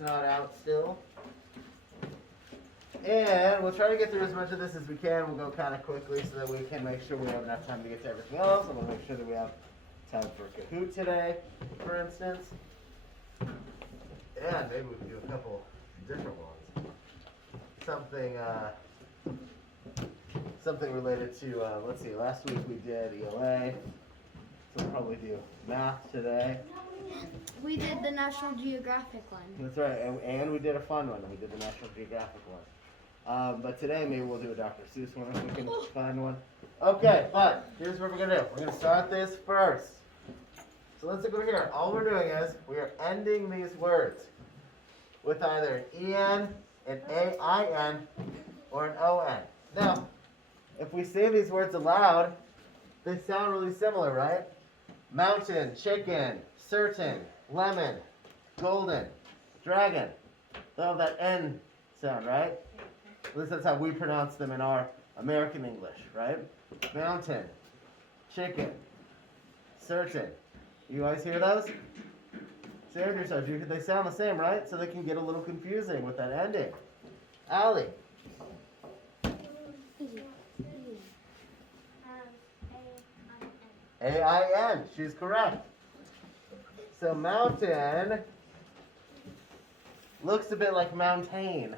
it's not out still. And we'll try to get through as much of this as we can. We'll go kind of quickly so that we can make sure we have enough time to get to everything else. And we'll make sure that we have time for Kahoot today, for instance. And maybe we can do a couple different ones. Something related to, let's see, last week we did ELA. So we'll probably do math today. We did the National Geographic one. That's right, and we did a fun one. We did the National Geographic one. But today maybe we'll do a Dr. Seuss one if we can find one. Okay, but here's what we're going to do. We're going to start this first. So let's go here. All we're doing is we are ending these words with either an EN, an AIN, or an ON. Now, if we say these words aloud, they sound really similar, right? Mountain, chicken, certain, lemon, golden, dragon. They all have that N sound, right? At least that's how we pronounce them in our American English, right? Mountain, chicken, certain. You guys hear those? Say it yourselves. They sound the same, right? So they can get a little confusing with that ending. Allie. AIN. She's correct. So mountain looks a bit like mountain.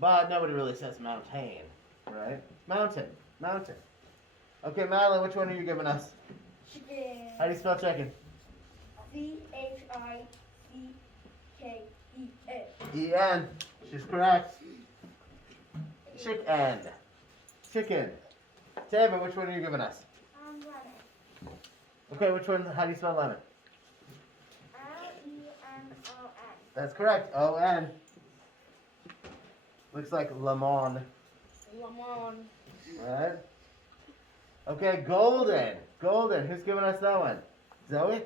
But nobody really says mountain, right? Mountain. Mountain. Okay, Madeline, which one are you giving us? Chicken. How do you spell chicken? CHICKEN. EN. She's correct. Chicken. Chicken. David, which one are you giving us? Lemon. Okay, which one? How do you spell lemon? LEMON. That's correct. ON. Looks like lemon. Lemon. Right? Okay, golden. Golden. Who's giving us that one? Zoe? AIN.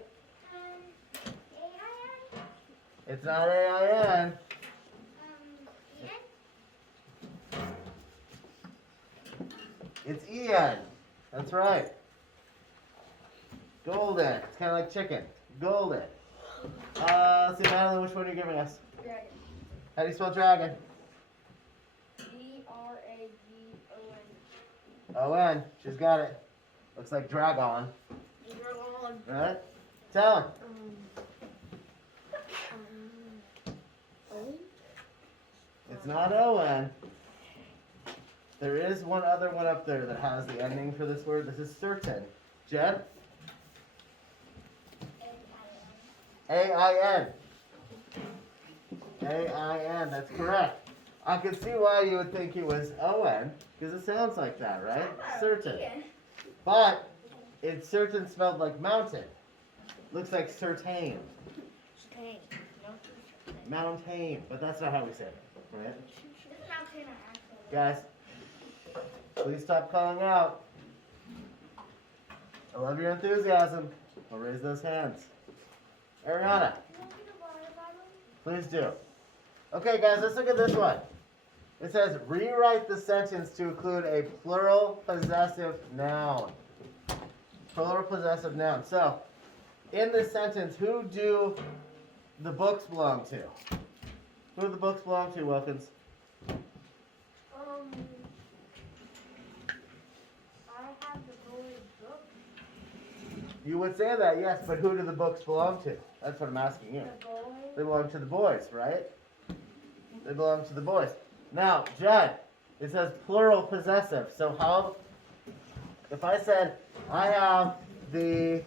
It's not AIN. EN. It's EN. That's right. Golden. It's kind of like chicken. Golden. Let's see, Madeline, which one are you giving us? Dragon. How do you spell dragon? DRAGON. ON. She's got it. Looks like dragon. Dragon. Right? Tell him. It's not ON. There is one other one up there that has the ending for this word. This is certain. Jed? AIN. AIN. That's correct. I can see why you would think it was ON, because it sounds like that, right? Certain. But it's certain spelled like mountain. Looks like certain. Mountain. But that's not how we say it, right? Guys, please stop calling out. I love your enthusiasm. I'll raise those hands. Ariana, please do. Okay, guys, let's look at this one. It says, rewrite the sentence to include a plural possessive noun. Plural possessive noun. So, in this sentence, who do the books belong to? Who do the books belong to, Wilkins? I have the boy's book. You would say that, yes, but who do the books belong to? That's what I'm asking you. The boy. They belong to the boys, right? They belong to the boys. Now, Jed, it says plural possessive. So how, if I said, I have the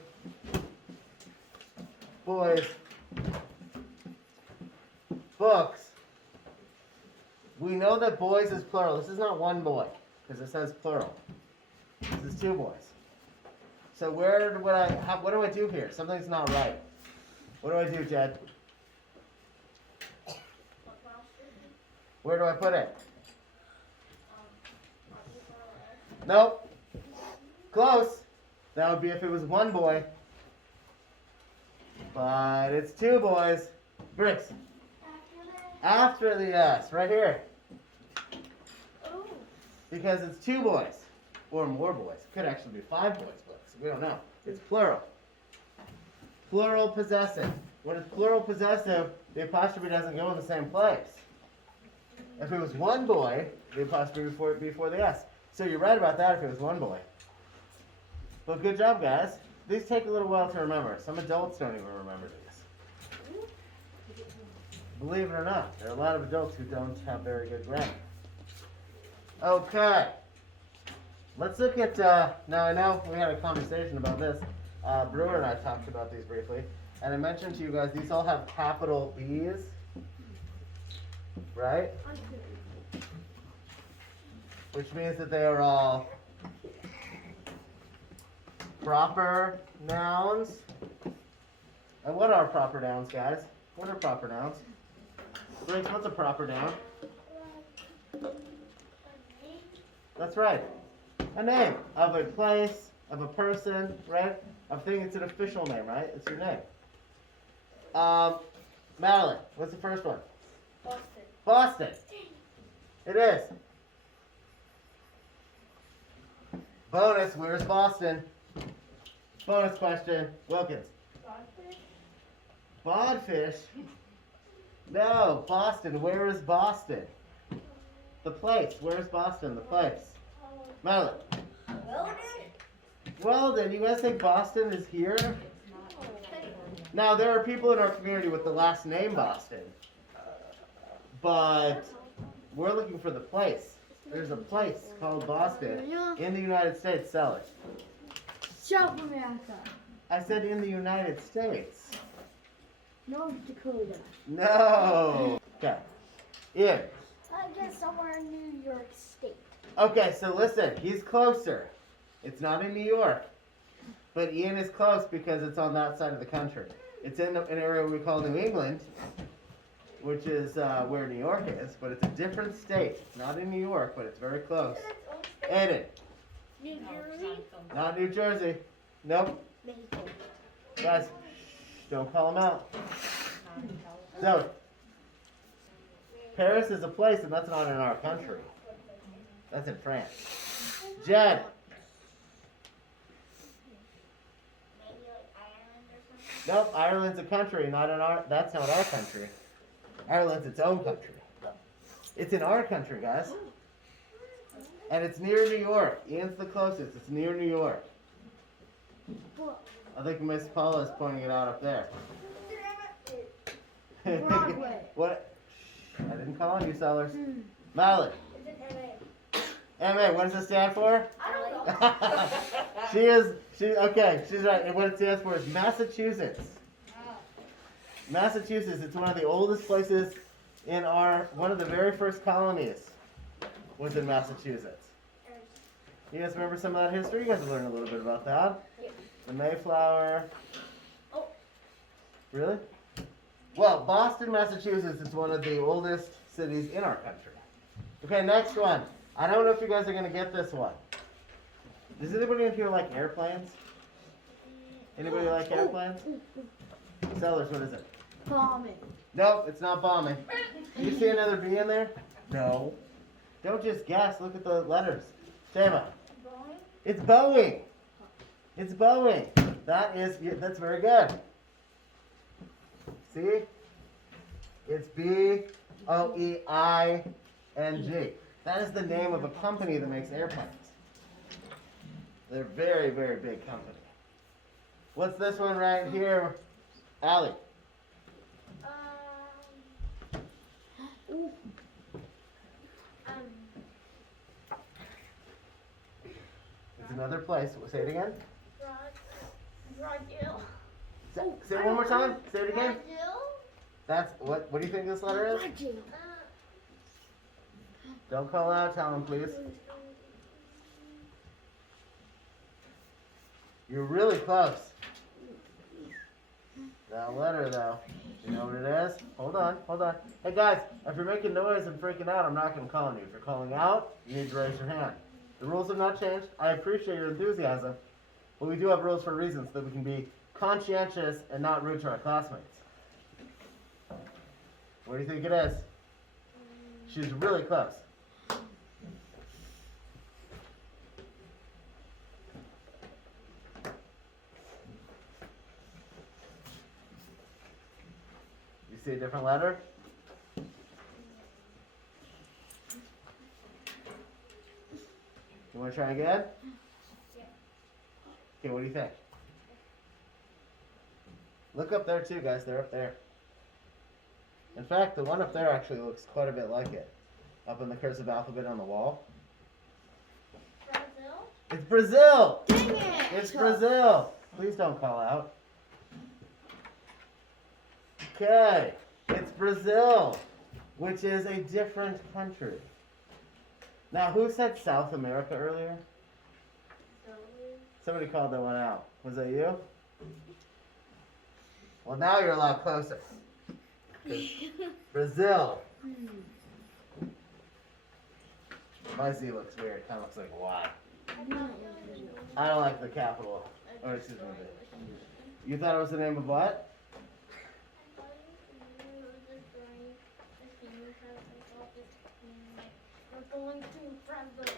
boys' books, we know that boys is plural. This is not one boy, because it says plural. This is two boys. So where would what do I do here? Something's not right. What do I do, Jed? Where do I put it? Nope. Close. That would be if it was one boy. But it's two boys. Bricks. After the S, right here. Oh. Because it's two boys. Or more boys. It could actually be five boys, but we don't know. It's plural. Plural possessive. When it's plural possessive, the apostrophe doesn't go in the same place. If it was one boy, the apostrophe before the S. So you're right about that if it was one boy. But good job, guys. These take a little while to remember. Some adults don't even remember these. Believe it or not, there are a lot of adults who don't have very good grammar. Okay. Let's look at, now I know we had a conversation about this. Brewer and I talked about these briefly. And I mentioned to you guys, these all have capital B's. Right? Which means that they are all proper nouns. And what are proper nouns, guys? What are proper nouns? Briggs, what's a proper noun? That's right. A name of a place, of a person, right? I'm thinking it's an official name, right? It's your name. Madeline, what's the first one? Boston. Boston. It is. Bonus, where's Boston? Bonus question, Wilkins. Bodfish? No, Boston, where is Boston? The place, where's Boston, the place? Madeline. Weldon, you guys think Boston is here? Now, there are people in our community with the last name Boston. But we're looking for the place. There's a place called Boston in the United States, Sellers. South America. I said in the United States. North Dakota. No. Okay. Ian. I guess somewhere in New York State. Okay, so listen, he's closer. It's not in New York. But Ian is close because it's on that side of the country. It's in an area we call New England, which is where New York is, but it's a different state. It's not in New York, but it's very close. Aiden. New Jersey. Not New Jersey. Nope. Guys, shh, don't call them out. So, Paris is a place, and that's not in our country. That's in France. Jed. Nope, Ireland's a country, not in our. That's not our country. Ireland's its own country. It's in our country, guys. And it's near New York. Ian's the closest. It's near New York. I think Miss Paula is pointing it out up there. Broadway. What? Shh, I didn't call on you, Sellers. Madeline. MA, what does it stand for? I don't know. Okay, she's right. And what it stands for is Massachusetts. Massachusetts, it's one of the oldest places in one of the very first colonies was in Massachusetts. You guys remember some of that history? You guys have learned a little bit about that. Yeah. The Mayflower. Oh. Really? Well, Boston, Massachusetts is one of the oldest cities in our country. Okay, next one. I don't know if you guys are going to get this one. Does anybody in here like airplanes? Anybody like airplanes? Sellers, what is it? Bombing. Nope, it's not bombing. You see another B in there? No. Don't just guess. Look at the letters. Sheva. It's Boeing. It's Boeing. That's very good. See? It's B-O-E-I-N-G. That is the name of a company that makes airplanes. They're very, very big company. What's this one right here? Allie. It's another place. Say it again. Brazil. Say it one more time. Say it again. Brazil. That's what do you think this letter is? Don't call out, tell them please. You're really close. That letter though, you know what it is? Hold on. Hey guys, if you're making noise and freaking out, I'm not going to call on you. If you're calling out, you need to raise your hand. The rules have not changed. I appreciate your enthusiasm, but we do have rules for a reason so that we can be conscientious and not rude to our classmates. What do you think it is? She's really close. You see a different letter? You want to try again? Yeah. Okay, what do you think? Look up there too, guys. They're up there. In fact, the one up there actually looks quite a bit like it. Up in the cursive alphabet on the wall. Brazil. It's Brazil! Dang it! It's Brazil! Please don't call out. Okay, it's Brazil, which is a different country. Now, who said South America earlier? Somebody called that one out. Was that you? Well, now you're a lot closer. 'Cause Brazil. My Z looks weird. Kind of looks like a Y. I don't like the capital. Or excuse me. You thought it was the name of what? We're going to Brazil.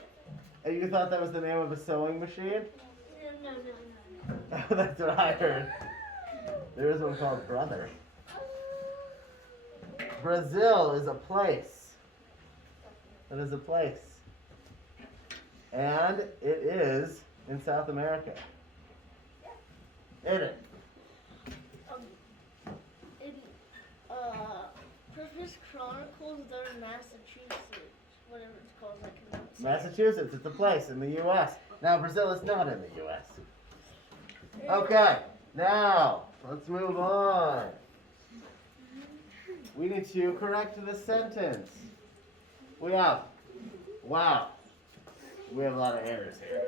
You thought that was the name of a sewing machine? No. That's what I heard. There is one called Brother. Brazil is a place. It is a place. And it is in South America. Isn't it? In Christmas Chronicles, they're in Massachusetts. Whatever it's called, I cannot say. Massachusetts, it's a place in the U.S. Now, Brazil is not in the U.S. Okay, now, let's move on. We need to correct the sentence. Wow. We have a lot of errors here.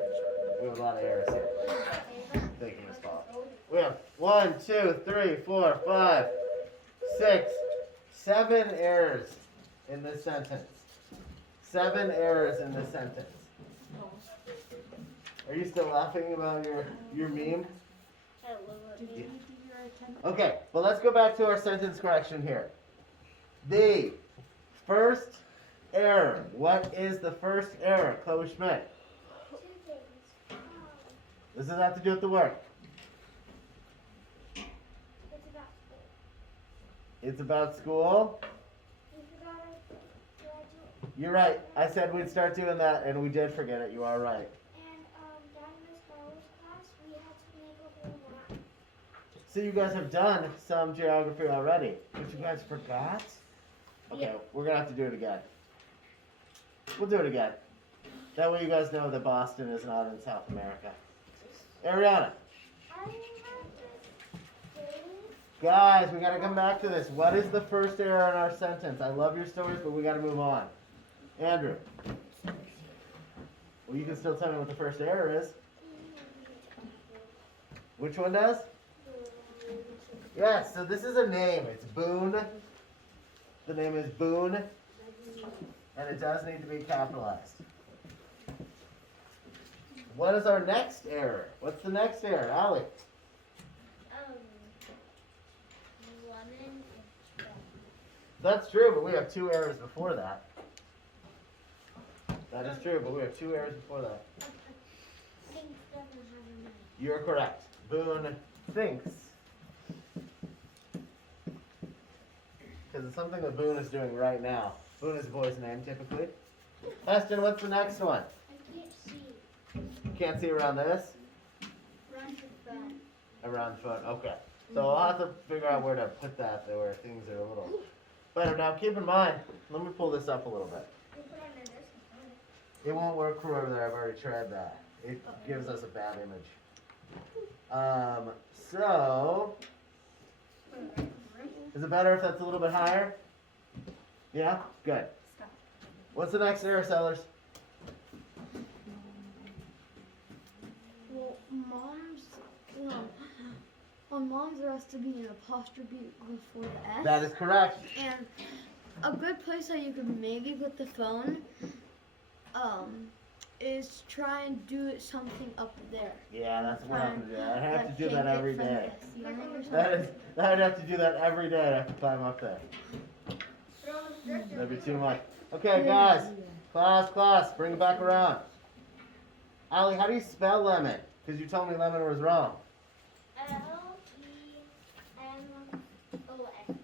Thank you, Miss Paul. We have 1, 2, 3, 4, 5, 6, 7 errors in this sentence. 7 errors in this sentence. Are you still laughing about your meme? I love it. Okay, well let's go back to our sentence correction here. The first error. What is the first error, Chloe Schmidt? This does have to do with the work. It's about school. You're right. I said we'd start doing that, and we did forget it. You are right. So you guys have done some geography already, but you guys forgot? Okay, Yeah. we're gonna have to do it again. We'll do it again. That way you guys know that Boston is not in South America. Ariana, guys, we gotta come back to this. What is the first error in our sentence? I love your stories, but we gotta move on. Andrew. Well, you can still tell me what the first error is. Which one does? Yes, so this is a name. It's Boone. The name is Boone. And it does need to be capitalized. What is our next error? What's the next error? Allie? Lemon and That's true, but we have 2 errors before that. That is true, but we have 2 errors before that. You're correct. Boone thinks. Because it's something that Boone is doing right now. Boone is a boy's name, typically. Heston, what's the next one? I can't see. You can't see around this? Run your phone. Around the phone. Okay. So I'll have to figure out where to put that there where things are a little better. Now keep in mind, let me pull this up a little bit. You put it under this one. It won't work from over there. I've already tried that. It gives us a bad image. So, is it better if that's a little bit higher? Yeah? Good. What's the next error, Sellers? Well, on mom's there has to be an apostrophe before the S. That is correct. And a good place that you could maybe put the phone, is try and do something up there. Yeah, that's what I'm gonna do. I have to do Like, that take every it from day. this, you know, or I'd have to do that every day. I'd have to climb up there. Put it on the dresser. That'd be too much. Okay, guys. Class, bring it back around. Allie, how do you spell lemon? Because you told me lemon was wrong. Lemon.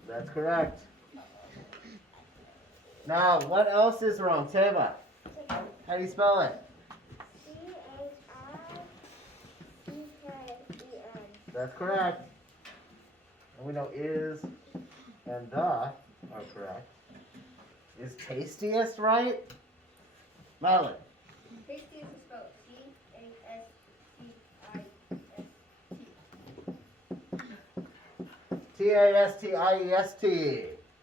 That's correct. Now, what else is wrong? Teva, how do you spell it? CHICKEN. That's correct. And we know is and the are correct. Is tastiest right? Madeline. Tasty is spelled C-A-S-T-I-S-T. T-A-S-T-I-E-S-T. I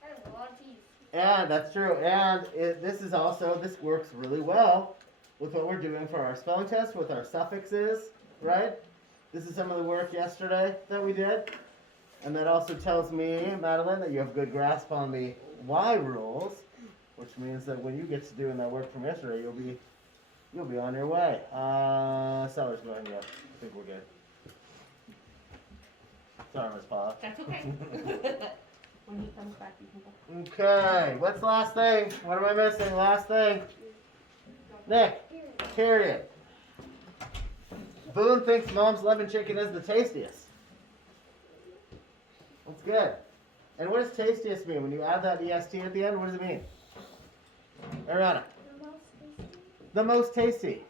have a lot of teeth. And that's true. And this works really well with what we're doing for our spelling test with our suffixes, right? This is some of the work yesterday that we did. And that also tells me, Madeline, that you have good grasp on the Y rules, which means that when you get to doing that work from yesterday, you'll be on your way. Sellers, go ahead and go. I think we're good. Sorry, Miss Paula. That's okay. When he comes back, you can go. Okay, what's the last thing? What am I missing? Last thing. Nick, period. Boone thinks Mom's lemon chicken is the tastiest. That's good. And what does tastiest mean? When you add that EST at the end, what does it mean? Ariana. The most tasty.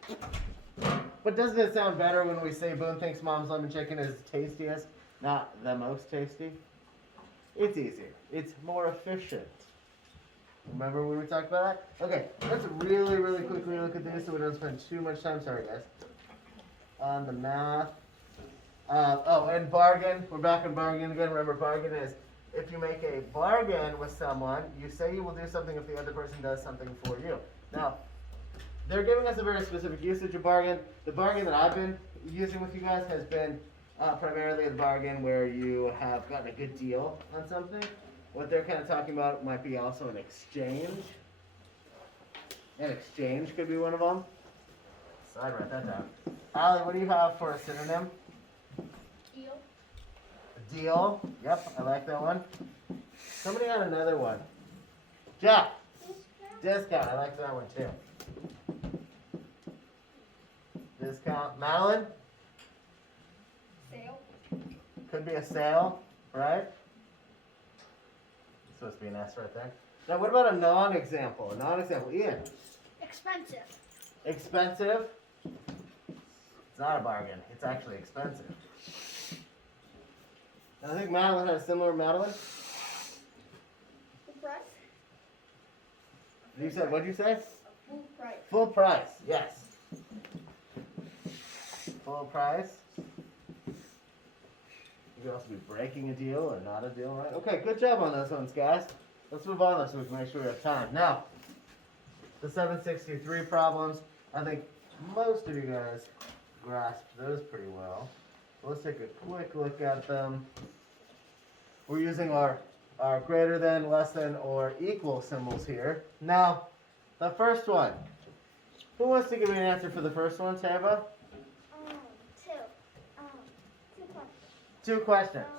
But doesn't it sound better when we say Boone thinks Mom's lemon chicken is tastiest, not the most tasty? It's easier. It's more efficient. Remember when we talked about that? Okay, let's really, really quickly look at this so we don't spend too much time, sorry guys, on the math. And bargain. We're back on bargain again. Remember, bargain is if you make a bargain with someone, you say you will do something if the other person does something for you. Now, they're giving us a very specific usage of bargain. The bargain that I've been using with you guys has been primarily the bargain where you have gotten a good deal on something. What they're kind of talking about might be also an exchange. An exchange could be one of them. So I'd write that down. Allie, what do you have for a synonym? Deal. Deal. Yep, I like that one. Somebody had another one. Jack. Discount. I like that one too. Discount. Madeline? Sale. Could be a sale, right? It's supposed to be an S right there. Now, what about a non-example? A non-example. Ian? Expensive. Expensive. It's not a bargain. It's actually expensive. And I think Madeline had a similar, Madeline? Full price. You said, what'd you say? Full price. Full price, yes. Full price. You could also be breaking a deal or not a deal, right? Okay, good job on those ones, guys. Let's move on so we can make sure we have time. Now, the 763 problems, I think most of you guys grasped those pretty well. So let's take a quick look at them. We're using our greater than, less than, or equal symbols here. Now, the first one. Who wants to give me an answer for the first one, Tava? Two. 2 questions. So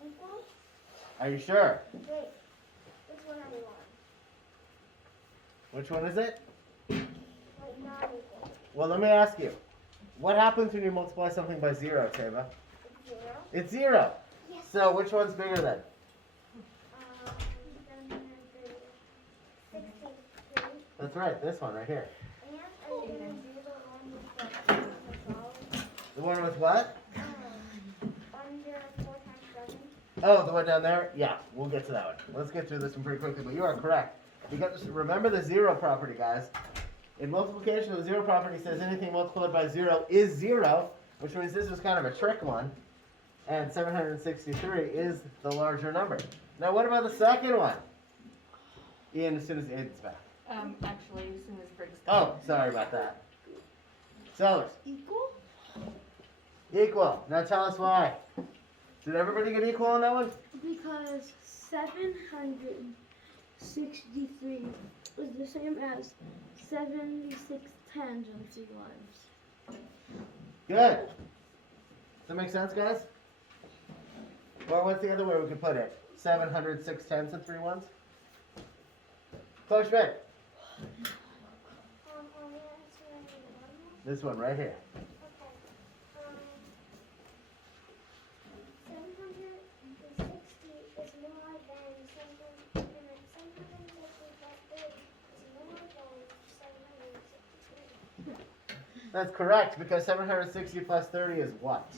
it's equal. Are you sure? Wait. Which one are we on? Which one is it? Like not equal. Well, let me ask you. What happens when you multiply something by 0, Tava? It's 0. It's 0. Yes. So which one's bigger then? 763. That's right, this one right here. And are you gonna do the one with the solid? The one with what? Under 4 times 7. Oh, the one down there? Yeah, we'll get to that one. Let's get through this one pretty quickly, but you are correct. Because remember the 0 property, guys. In multiplication, the 0 property says anything multiplied by 0 is 0, which means this was kind of a trick one. And 763 is the larger number. Now, what about the second one? Ian, as soon as Aiden's back. Actually, as soon as Briggs Oh, sorry about that. Sellers. Equal? Equal. Now tell us why. Did everybody get equal on that one? Because 763 is the same as 76 tens on 3 lines. Good. Does that make sense, guys? Or what's the other way we could put it? 706 tens and 3 ones? Coach Schmidt. This one right here. Okay. 760 is more That's correct, because 760 plus 30 is what?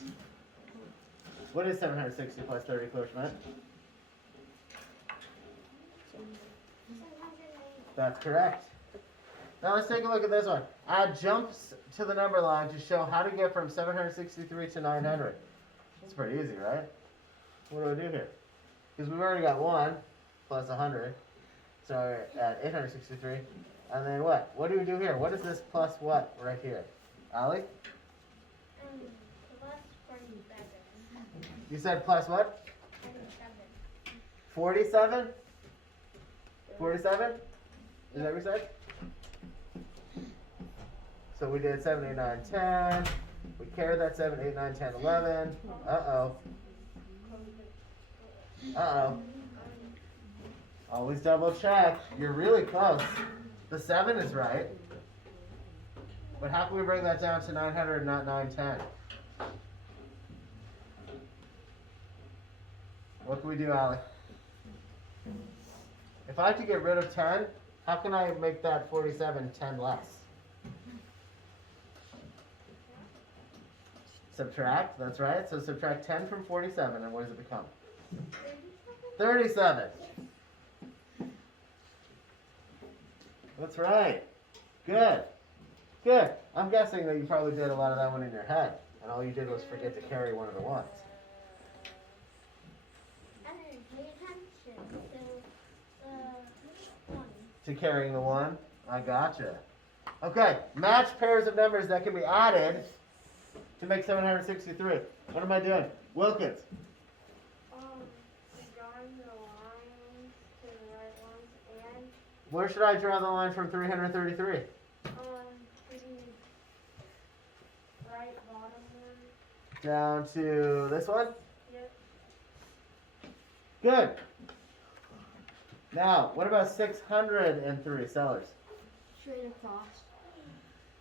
What is 760 plus 30, Coach Matt? That's correct. Now let's take a look at this one. Add jumps to the number line to show how to get from 763 to 900. That's pretty easy, right? What do we do here? Because we've already got 1 plus 100. So we're at 863. And then what? What do we do here? What is this plus what right here? Allie? Plus 47. You said plus what? 47. 47? 47? Is that what you said? So we did 7, 8, 9, 10. We carried that 7, 8, 9, 10, 11. Uh-oh. Uh-oh. Always double check. You're really close. The 7 is right. But how can we bring that down to 900 and not 910? What can we do, Allie? If I have to get rid of 10, how can I make that 47 10 less? Subtract, that's right. So subtract 10 from 47, and what does it become? 37. That's right. Good. Good. I'm guessing that you probably did a lot of that one in your head, and all you did was forget to carry one of the ones. I didn't pay attention to the 1. To carrying the 1? I gotcha. Okay, match pairs of numbers that can be added to make 763. What am I doing? Wilkins. Drawing the lines to the right ones and Where should I draw the line from 333? to the right bottom one. Down to this one? Yep. Good. Now, what about 603 sellers? Straight across.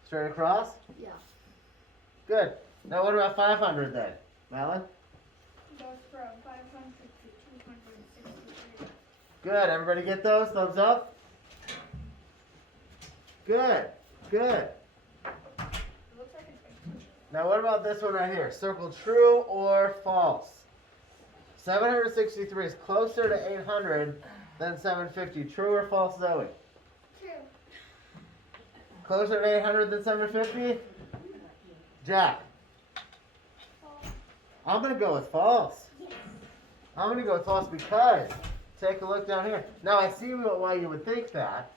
Straight across? Yeah. Good. Now, what about 500 then? Malin? Goes from 500 to 263. Good. Everybody get those? Thumbs up? Good. Good. Looks like it's Now, what about this one right here? Circle true or false. 763 is closer to 800 than 750. True or false, Zoe? true. Closer to 800 than 750? Jack? I'm going to go with false. I'm going to go with false because, take a look down here. Now, I see why you would think that,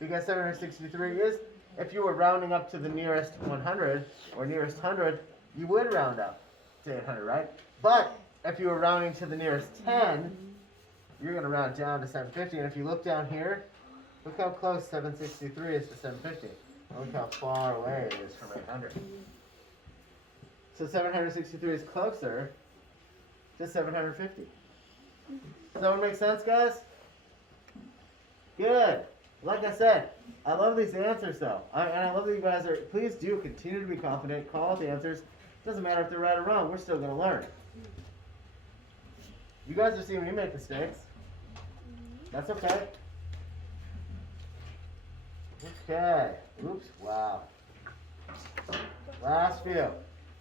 because 763 is, if you were rounding up to the nearest 100 or nearest 100, you would round up to 800, right? But if you were rounding to the nearest 10, you're going to round down to 750. And if you look down here, look how close 763 is to 750. And look how far away it is from 800. So 763 is closer to 750. Does that one make sense, guys? Good. Like I said, I love these answers, though. And I love that you guys are, please do continue to be confident. Call out the answers. Doesn't matter if they're right or wrong. We're still going to learn. You guys are seeing me make mistakes. That's okay. Okay. Oops. Wow. Last few.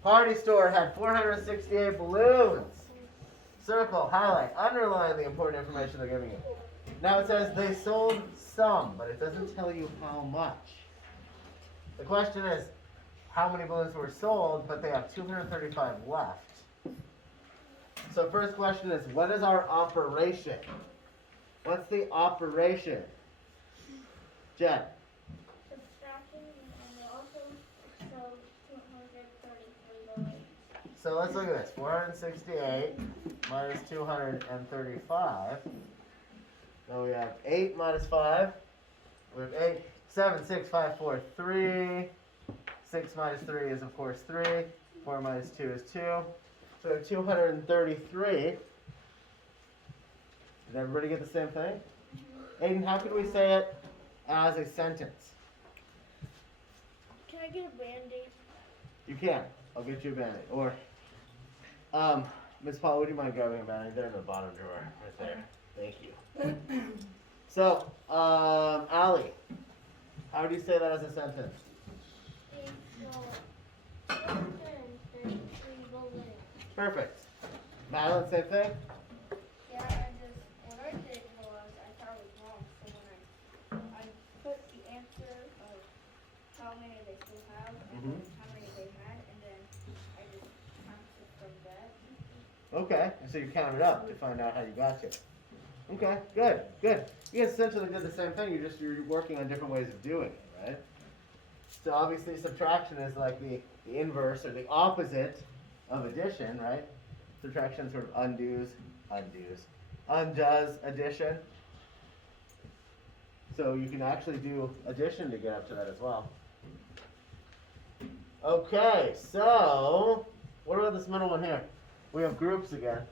Party store had 468 balloons. Circle, highlight, underline the important information they're giving you. Now it says they sold some, but it doesn't tell you how much. The question is, how many balloons were sold, but they have 235 left. So first question is, what is our operation? What's the operation? Jen? Subtracting and they also sold 233 balloons. So let's look at this. 468 minus 235. So we have 8 minus 5. We have 8, 7, 6, 5, 4, 3. 6 minus 3 is, of course, 3. 4 minus 2 is 2. So we have 233. Did everybody get the same thing? Aiden, how could we say it as a sentence? Can I get a Band-Aid? You can. I'll get you a Band-Aid. Or, Miss Paul, would you mind grabbing a Band-Aid? They're in the bottom drawer, right there. Thank you. So, Allie, how do you say that as a sentence? They sold Perfect. Madeline, same thing? Yeah, when I did it was, I thought it was wrong. So when I put the answer of how many they still have and Mhm. then how many they had, and then I just counted from that. Okay, and so you counted up to find out how you got to it. Okay, good, good. You essentially did the same thing, you're working on different ways of doing it, right? So obviously subtraction is like the inverse or the opposite of addition, right? Subtraction sort of undoes addition. So you can actually do addition to get up to that as well. Okay, so what about this middle one here? We have groups again,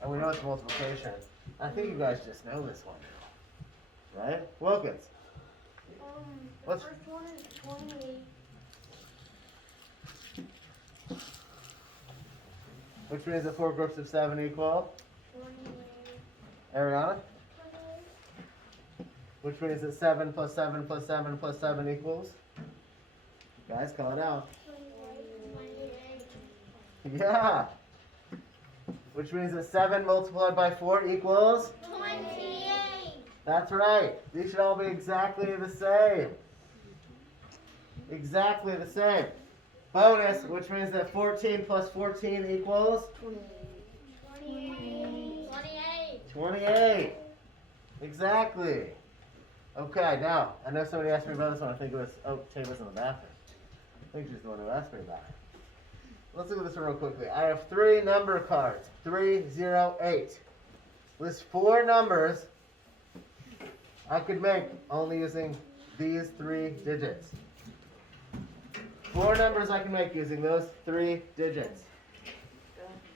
and we know it's multiplication. I think you guys just know this one, right? Wilkins. The What's- first one is 28. Which means that 4 groups of 7 equal? 28. Ariana? Which means that 7 plus 7 plus 7 plus 7 equals? Guys, call it out. 28. Yeah. Which means that 7 multiplied by 4 equals? 28. That's right. These should all be exactly the same. Exactly the same. Bonus, which means that 14 plus 14 equals? 28. 28. Exactly. Okay, now, I know somebody asked me about this one. I think it was, Tay was in the bathroom. I think she's the one who asked me about it. Let's look at this real quickly. I have 3 number cards. 3, 0, 8. List 4 numbers I could make only using these 3 digits. 4 numbers I can make using those 3 digits.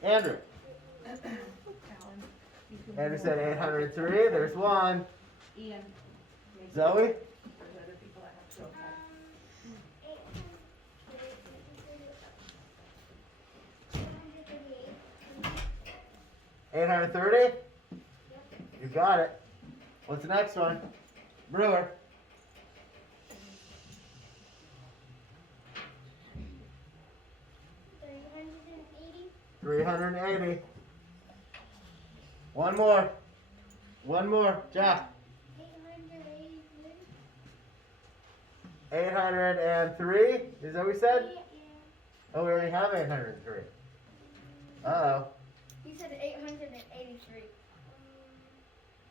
Andrew. Andrew said 803. There's one. Ian. Zoe? There's other people that have to go. 830? You got it. What's the next one? Brewer. 380. One more. One more. Jack. 803? Is that what we said? Oh, we already have 803. Uh-oh. He said 883.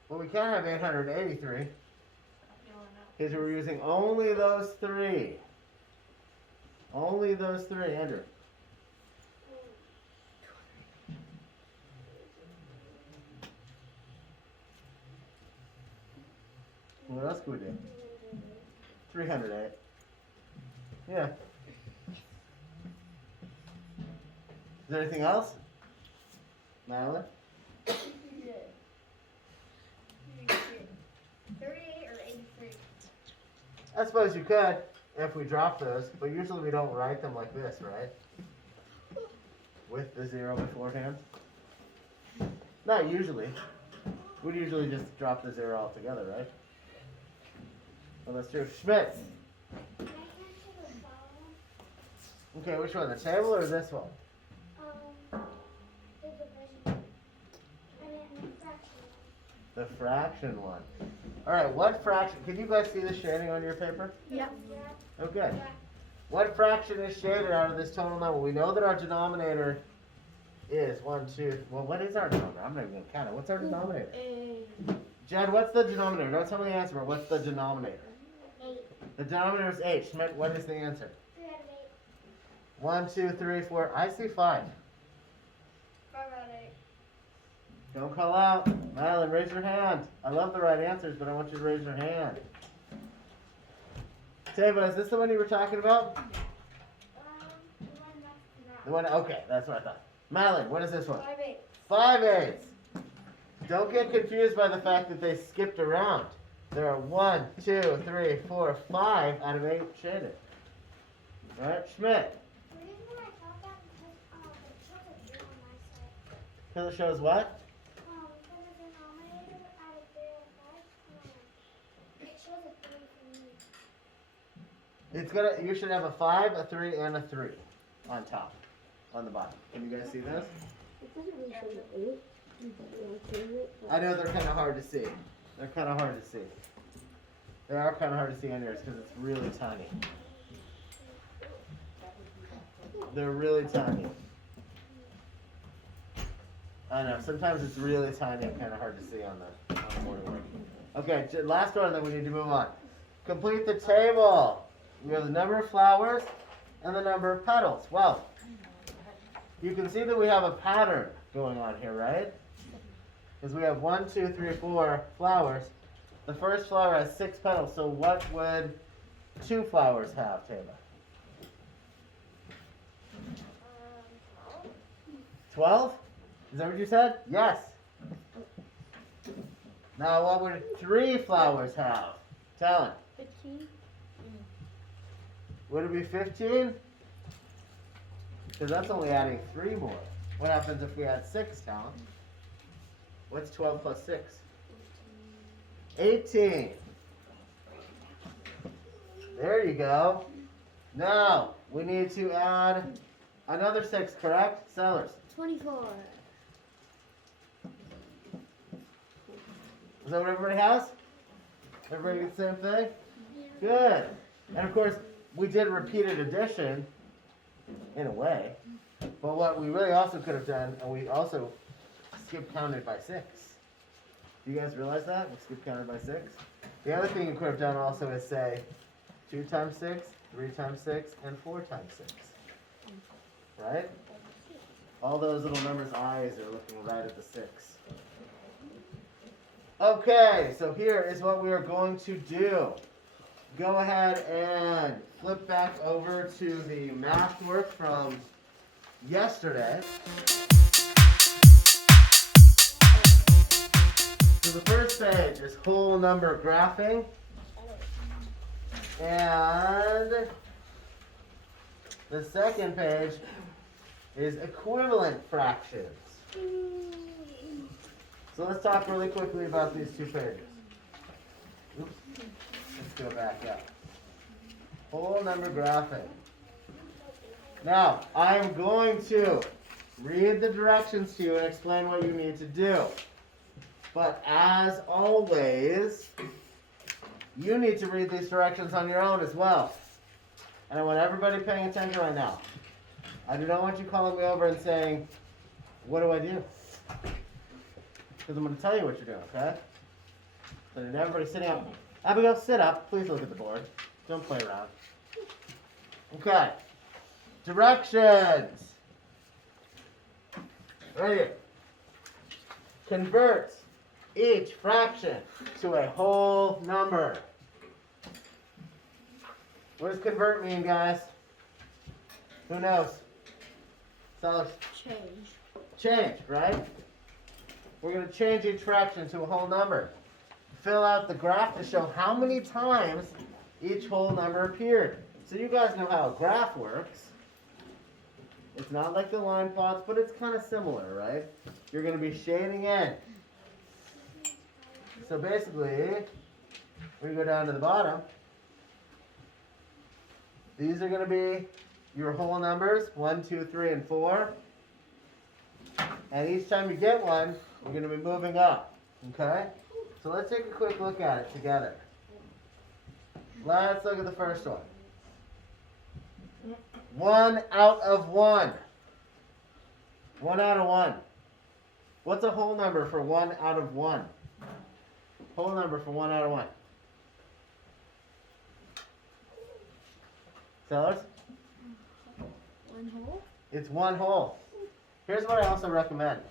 Well, we can't have 883 because we're using only those 3. Only those 3, Andrew. What else could we do? 308. Yeah. Is there anything else? Madeline? 38 or 83? I suppose you could if we drop those, but usually we don't write them like this, right? With the 0 beforehand. Not usually. We'd usually just drop the 0 altogether, right? Well, that's true. Schmitz. Okay, which one? The table or this one? The fraction one. Alright, what fraction? Can you guys see the shading on your paper? Yep. Okay. What fraction is shaded out of this total number? We know that our denominator is 1, 2. Well, what is our denominator? I'm not even going to count it. What's our denominator? Jed, what's the denominator? Don't tell me the answer, but what's the denominator? 8. The denominator is 8. Schmidt, what is the answer? 3 out of 8. 1, 2, 3, 4. I see 5. 5 out of 8. Don't call out. Madeline, raise your hand. I love the right answers, but I want you to raise your hand. Tava, is this the one you were talking about? The one next to The one, okay, that's what I thought. Madeline, what is this one? 5 8. 5 eighths. Don't get confused by the fact that they skipped around. There are 1, 2, 3, 4, 5 out of 8 shaded. Alright, Schmidt. The reason why I thought that because it shows a 0 on my side. Because it shows what? Because the denominator out of 3 out of 5, it shows a 3 for me. You should have a 5, a 3, and a 3 on top. on the bottom. Can you guys see this? It doesn't really show the 8. You don't really see it, but I know they're kind of hard to see. They're kind of hard to see. They are kind of hard to see on yours because it's really tiny. They're really tiny. I know, sometimes it's really tiny and kind of hard to see on the morning work. Okay, last one, then we need to move on. Complete the table. We have the number of flowers and the number of petals. Well, you can see that we have a pattern going on here, right? Because we have 1, 2, 3, 4 flowers. The first flower has 6 petals, so what would 2 flowers have, Taba? 12? Is that what you said? Yes. Now what would 3 flowers have? Tell him. 15. Would it be 15? Because that's only adding 3 more. What happens if we add 6, Talon? What's 12 plus 6? 18. There you go. Now, we need to add another 6, correct? Sellers. 24. Is that what everybody has? Everybody get the same thing? Good. And of course, we did repeated addition, in a way. But what we really also could have done, and we also skip counted by 6. Do you guys realize that? We skip counted by 6. The other thing you could have done also is say 2 times 6, 3 times 6, and 4 times 6. Right? All those little numbers' eyes are looking right at the 6. Okay, so here is what we are going to do. Go ahead and flip back over to the math work from yesterday. So the first page is whole number graphing. And the second page is equivalent fractions. So let's talk really quickly about these 2 pages. Oops. Let's go back up. Whole number graphing. Now, I am going to read the directions to you and explain what you need to do. But as always, you need to read these directions on your own as well. And I want everybody paying attention right now. I do not want you calling me over and saying, what do I do? Because I'm going to tell you what you're doing, okay? So then everybody sitting up. Abigail, sit up. Please look at the board. Don't play around. Okay. Directions. Right here. Convert each fraction to a whole number. What does convert mean, guys? Who knows? Sellers. Change, right? We're going to change each fraction to a whole number. Fill out the graph to show how many times each whole number appeared. So you guys know how a graph works. It's not like the line plots, but it's kind of similar, right? You're going to be shading in. So basically, we go down to the bottom. These are going to be your whole numbers, 1, 2, 3, and 4. And each time you get one, you're going to be moving up. Okay? So let's take a quick look at it together. Let's look at the first one. 1 out of 1. 1 out of 1. What's a whole number for 1 out of 1? Whole number for 1 out of 1. Sellers? 1 whole? It's 1 whole. Here's what I also recommend,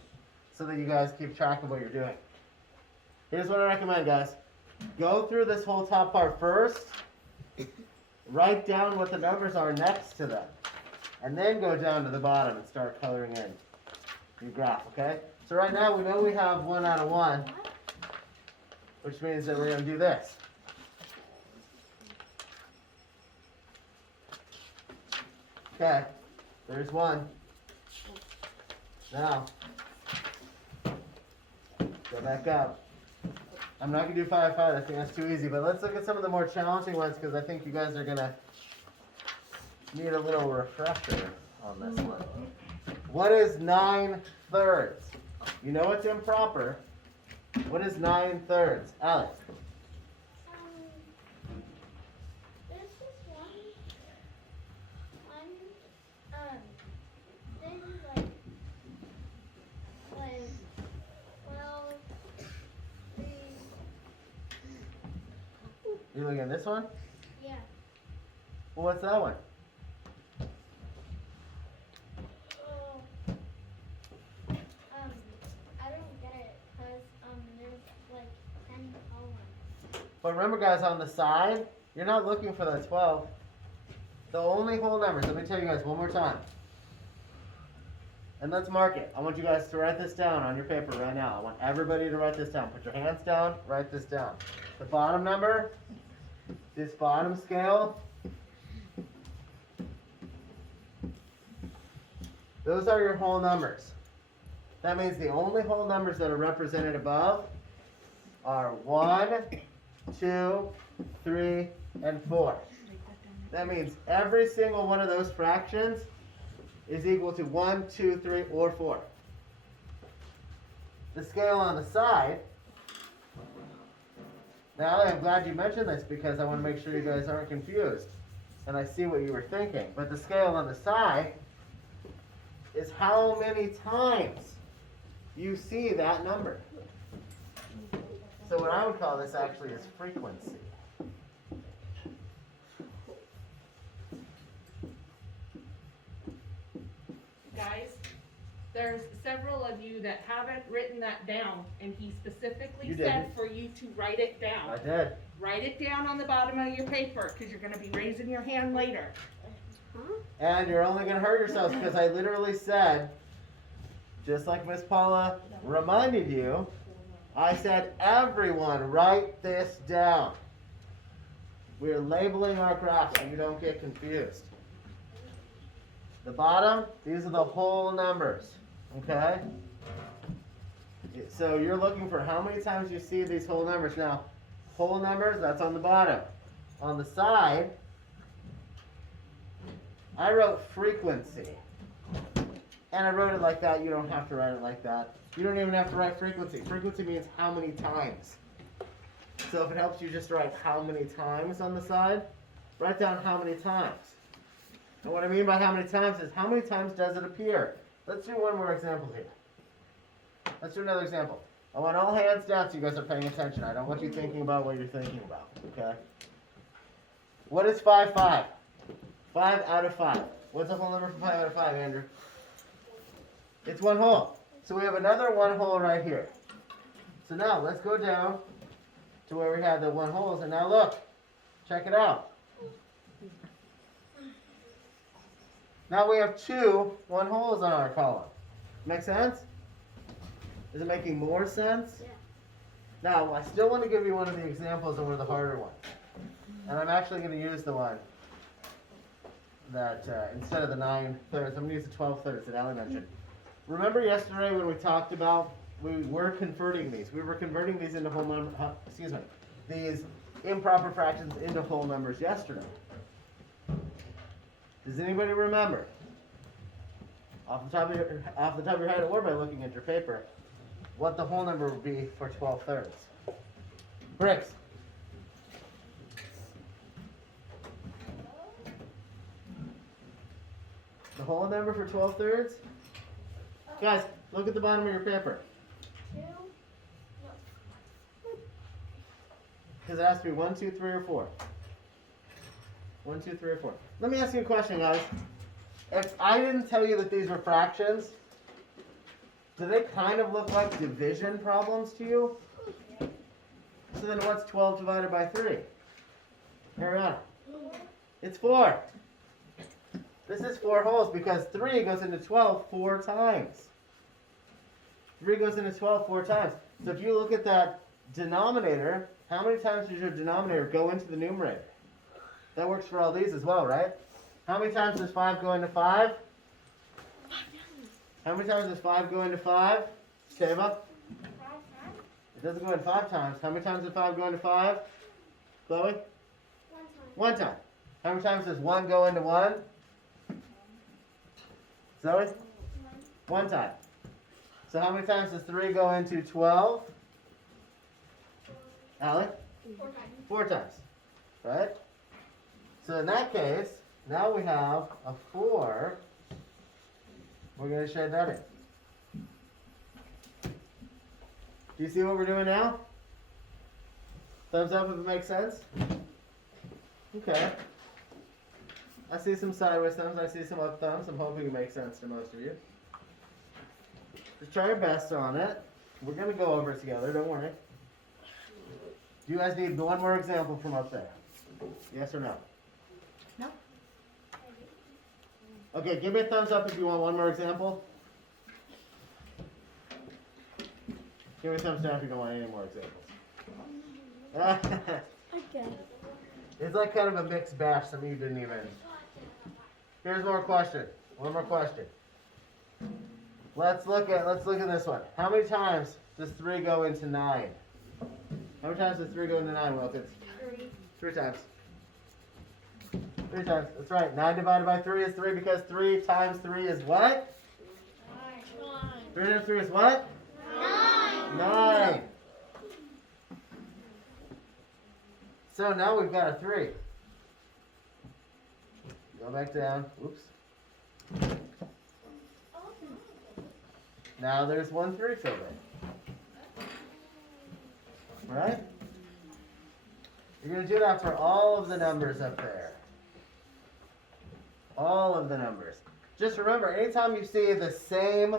so that you guys keep track of what you're doing. Here's what I recommend, guys. Go through this whole top part first. Write down what the numbers are next to them. And then go down to the bottom and start coloring in your graph, okay? So right now we know we have 1 out of 1, which means that we're going to do this. Okay, there's 1. Now, go back up. I'm not going to do 5, 5. I think that's too easy. But let's look at some of the more challenging ones because I think you guys are going to need a little refresher on this one. What is 9/3? You know it's improper. What is 9/3? Alex. There's just thing like 12, 3, You looking at this one? yeah. Well, what's that one? Oh, I don't get it, cause there's like 10 columns. But remember, guys, on the side, you're not looking for that 12. The only whole numbers, let me tell you guys one more time. And let's mark it. I want you guys to write this down on your paper right now. I want everybody to write this down. Put your hands down, write this down. The bottom number, this bottom scale, those are your whole numbers. That means the only whole numbers that are represented above are 1, 2, 3, and 4. That means every single one of those fractions is equal to 1, 2, 3, or 4. The scale on the side, now I'm glad you mentioned this because I want to make sure you guys aren't confused. And I see what you were thinking. But the scale on the side is how many times you see that number. So what I would call this actually is frequency. Guys, there's several of you that haven't written that down, and he specifically You said didn't. for you to write it down. I did. Write it down on the bottom of your paper, because you're gonna be raising your hand later. And you're only going to hurt yourselves because I literally said, just like Miss Paula reminded you, I said, everyone write this down. We're labeling our graphs so you don't get confused. The bottom, these are the whole numbers, okay? So you're looking for how many times you see these whole numbers. Now, whole numbers, that's on the bottom. On the side, I wrote frequency. And I wrote it like that. You don't have to write it like that. You don't even have to write frequency. Frequency means how many times. So if it helps you just write how many times on the side, write down how many times. And what I mean by how many times is how many times does it appear? Let's do one more example here. Let's do another example. I want all hands down so you guys are paying attention. I don't want you thinking about what you're thinking about, okay? What is 5, 5? 5 out of 5. What's the whole number for 5 out of 5, Andrew? It's one whole. So we have another one whole right here. So now let's go down to where we had the one holes, and now look, check it out. Now we have 2 one holes on our column. Make sense? Is it making more sense? Yeah. Now, I still want to give you one of the examples of one of the harder ones. And I'm actually going to use the one that, instead of the 9/3, I'm going to use the 12/3 that Allie mentioned. Remember yesterday when we talked about, we were converting these. We were converting these into whole number, these improper fractions into whole numbers yesterday. Does anybody remember? Off the top of your head, or by looking at your paper, what the whole number would be for 12/3? Bricks. The whole number for 12/3? Guys, look at the bottom of your paper. 2, Because it has to be 1, 2, 3, or 4. 1, 2, 3, or 4. Let me ask you a question, guys. If I didn't tell you that these were fractions, do they kind of look like division problems to you? So then what's 12 divided by 3? Ariana. It's 4. This is 4 wholes because 3 goes into 12 4 times. 3 goes into 12 4 times. So if you look at that denominator, how many times does your denominator go into the numerator? That works for all these as well, right? How many times does 5 go into 5? How many times does 5 go into 5? Sheva? 5 times. It doesn't go in 5 times. How many times does 5 go into 5? Chloe? 1 time. 1 time. How many times does 1 go into 1? Zoe? 1 time. One time. So how many times does 3 go into 12? Allie? 4 times. 4 times. Right? So in that case, now we have a 4. We're going to shade that in. Do you see what we're doing now? Thumbs up if it makes sense. Okay. I see some sideways thumbs. I see some up thumbs. I'm hoping it makes sense to most of you. Just try your best on it. We're going to go over it together. Don't worry. Do you guys need one more example from up there? Yes or no? No. Okay, give me a thumbs up if you want one more example. Give me a thumbs down if you don't want any more examples. Okay. It's like kind of a mixed batch. Some of you didn't even. Here's more question. One more question. Let's look at this one. How many times does 3 go into 9? How many times does 3 go into 9, Wilkins? 3 times. 3 times. That's right. 9 divided by 3 is 3 because 3 times 3 is what? 9. 3 times 3 is what? 9. 9. So now we've got a 3. Go back down. Oops. Now there's 1 3 filled in. Right? You're going to do that for all of the numbers up there. All of the numbers. Just remember, anytime you see the same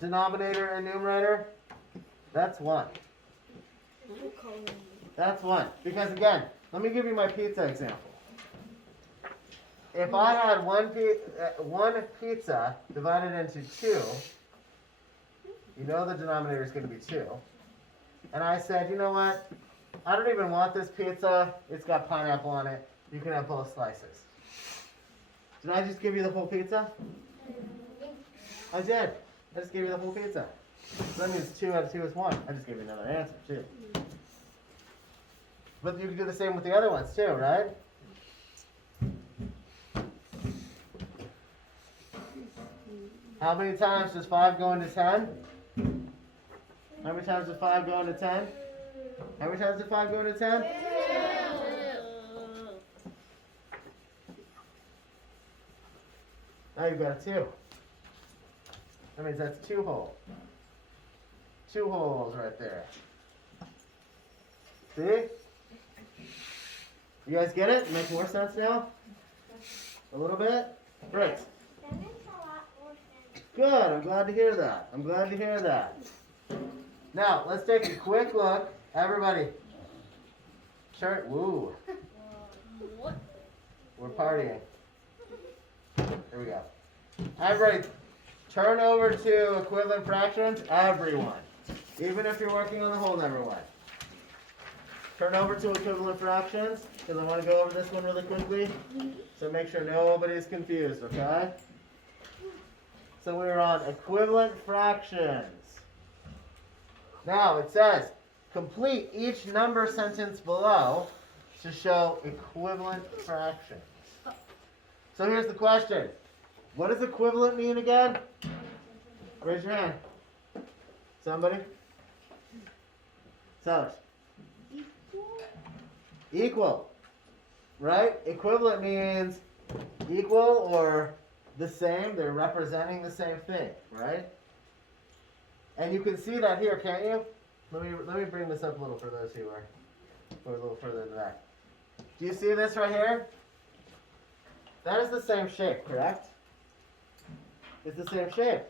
denominator and numerator, that's 1. That's 1. Because again, let me give you my pizza example. If I had one pizza divided into 2, you know the denominator is going to be 2. And I said, you know what? I don't even want this pizza. It's got pineapple on it. You can have both slices. Did I just give you the whole pizza? I did. I just gave you the whole pizza. So that means 2 out of 2 is 1. I just gave you another answer, too. But you can do the same with the other ones, too, right? How many times does 5 go into 10? How many times does 5 go into 10? How many times does 5 go into 10? Now you've got a 2. That means that's 2 whole. 2 holes right there. See? You guys get it? Make more sense now? A little bit? Great. That makes a lot more sense. Good. I'm glad to hear that. I'm glad to hear that. Now, let's take a quick look. Everybody. Sure. Woo. We're partying. Here we go. Everybody, turn over to equivalent fractions. Everyone. Even if you're working on the whole number one. Turn over to equivalent fractions, because I want to go over this one really quickly. So make sure nobody's confused, okay? So we're on equivalent fractions. Now it says, complete each number sentence below to show equivalent fractions. So here's the question. What does equivalent mean again? Raise your hand. Somebody? Sellers. Equal. Right? Equivalent means equal or the same. They're representing the same thing, right? And you can see that here, can't you? Let me bring this up a little for those who are a little further in the back. Do you see this right here? That is the same shape, correct? It's the same shape.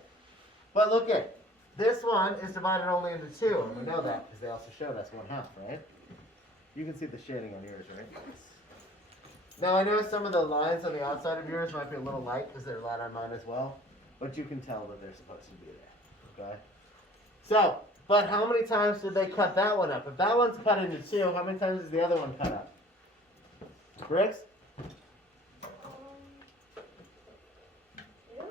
But look at this one is divided only into 2, and we know that because they also showed us 1/2, right? You can see the shading on yours, right? Now I know some of the lines on the outside of yours might be a little light because they're light on mine as well, but you can tell that they're supposed to be there, okay? So, but how many times did they cut that one up? If that one's cut into 2, how many times is the other one cut up? Briggs? 2?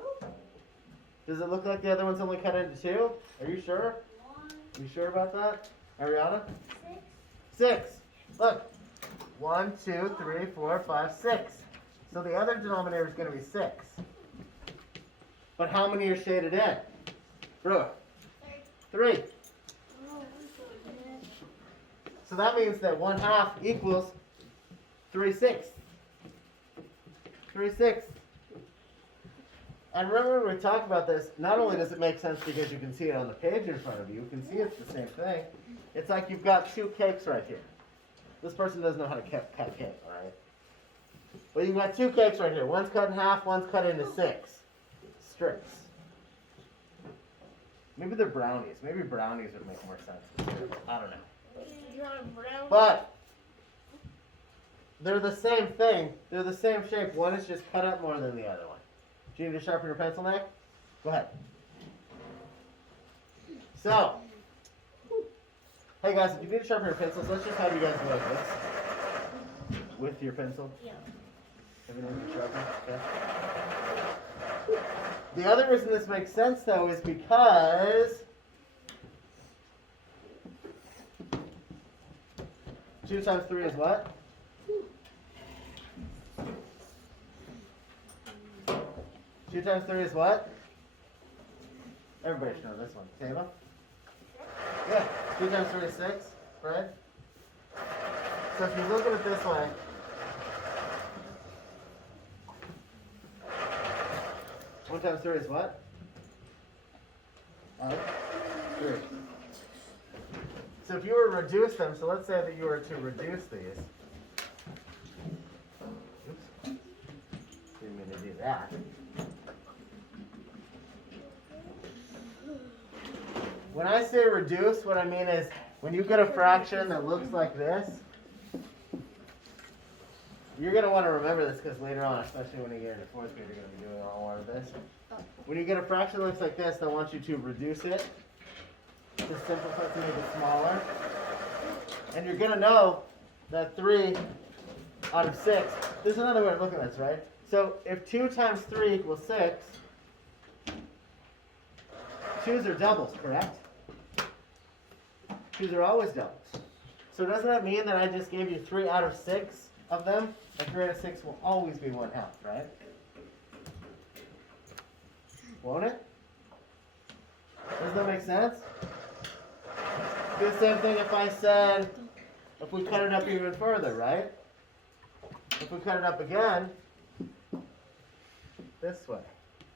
Does it look like the other one's only cut into 2? Are you sure? 1, You sure about that? Ariana? 6. 6. Look. 1, 2, 3, 4, 5, 6. So the other denominator is going to be 6. But how many are shaded in? Brewer. 3. So that means that 1/2 equals 3/6. 3/6. And remember when we talked about this, not only does it make sense because you can see it on the page in front of you, you can see it's the same thing. It's like you've got 2 cakes right here. This person doesn't know how to cut cake, alright? But you've got 2 cakes right here. One's cut in half, one's cut into 6 strips. Maybe they're brownies. Maybe brownies would make more sense. I don't know. But they're the same thing. They're the same shape. One is just cut up more than the other one. Do you need to sharpen your pencil neck? Go ahead. So, hey guys, if you need to sharpen your pencils, let's just have you guys go like this. With your pencil. Yeah. Everything is sharpened, okay? The other reason this makes sense though is because 2 times 3 is what? 2 times 3 is what? Everybody should know this one. Tava? Yeah. 2 times 3 is 6, right? So if you look at it this way, one times 3 is what? 3. So if you were to reduce them, so let's say that you were to reduce these. Oops. Didn't mean to do that. When I say reduce, what I mean is when you get a fraction that looks like this, you're going to want to remember this because later on, especially when you get into 4th grade, you're going to be doing all more of this. When you get a fraction that looks like this, I want you to reduce it, to simplify it to make it smaller. And you're going to know that 3 out of 6, there's another way of looking at this, right? So if 2 times 3 equals 6, 2's are doubles, correct? 2's are always doubles. So doesn't that mean that I just gave you 3 out of 6 of them? And 3 out of 6 will always be 1/2, right? Won't it? Does that make sense? Do the same thing if I said, if we cut it up even further, right? If we cut it up again, this way.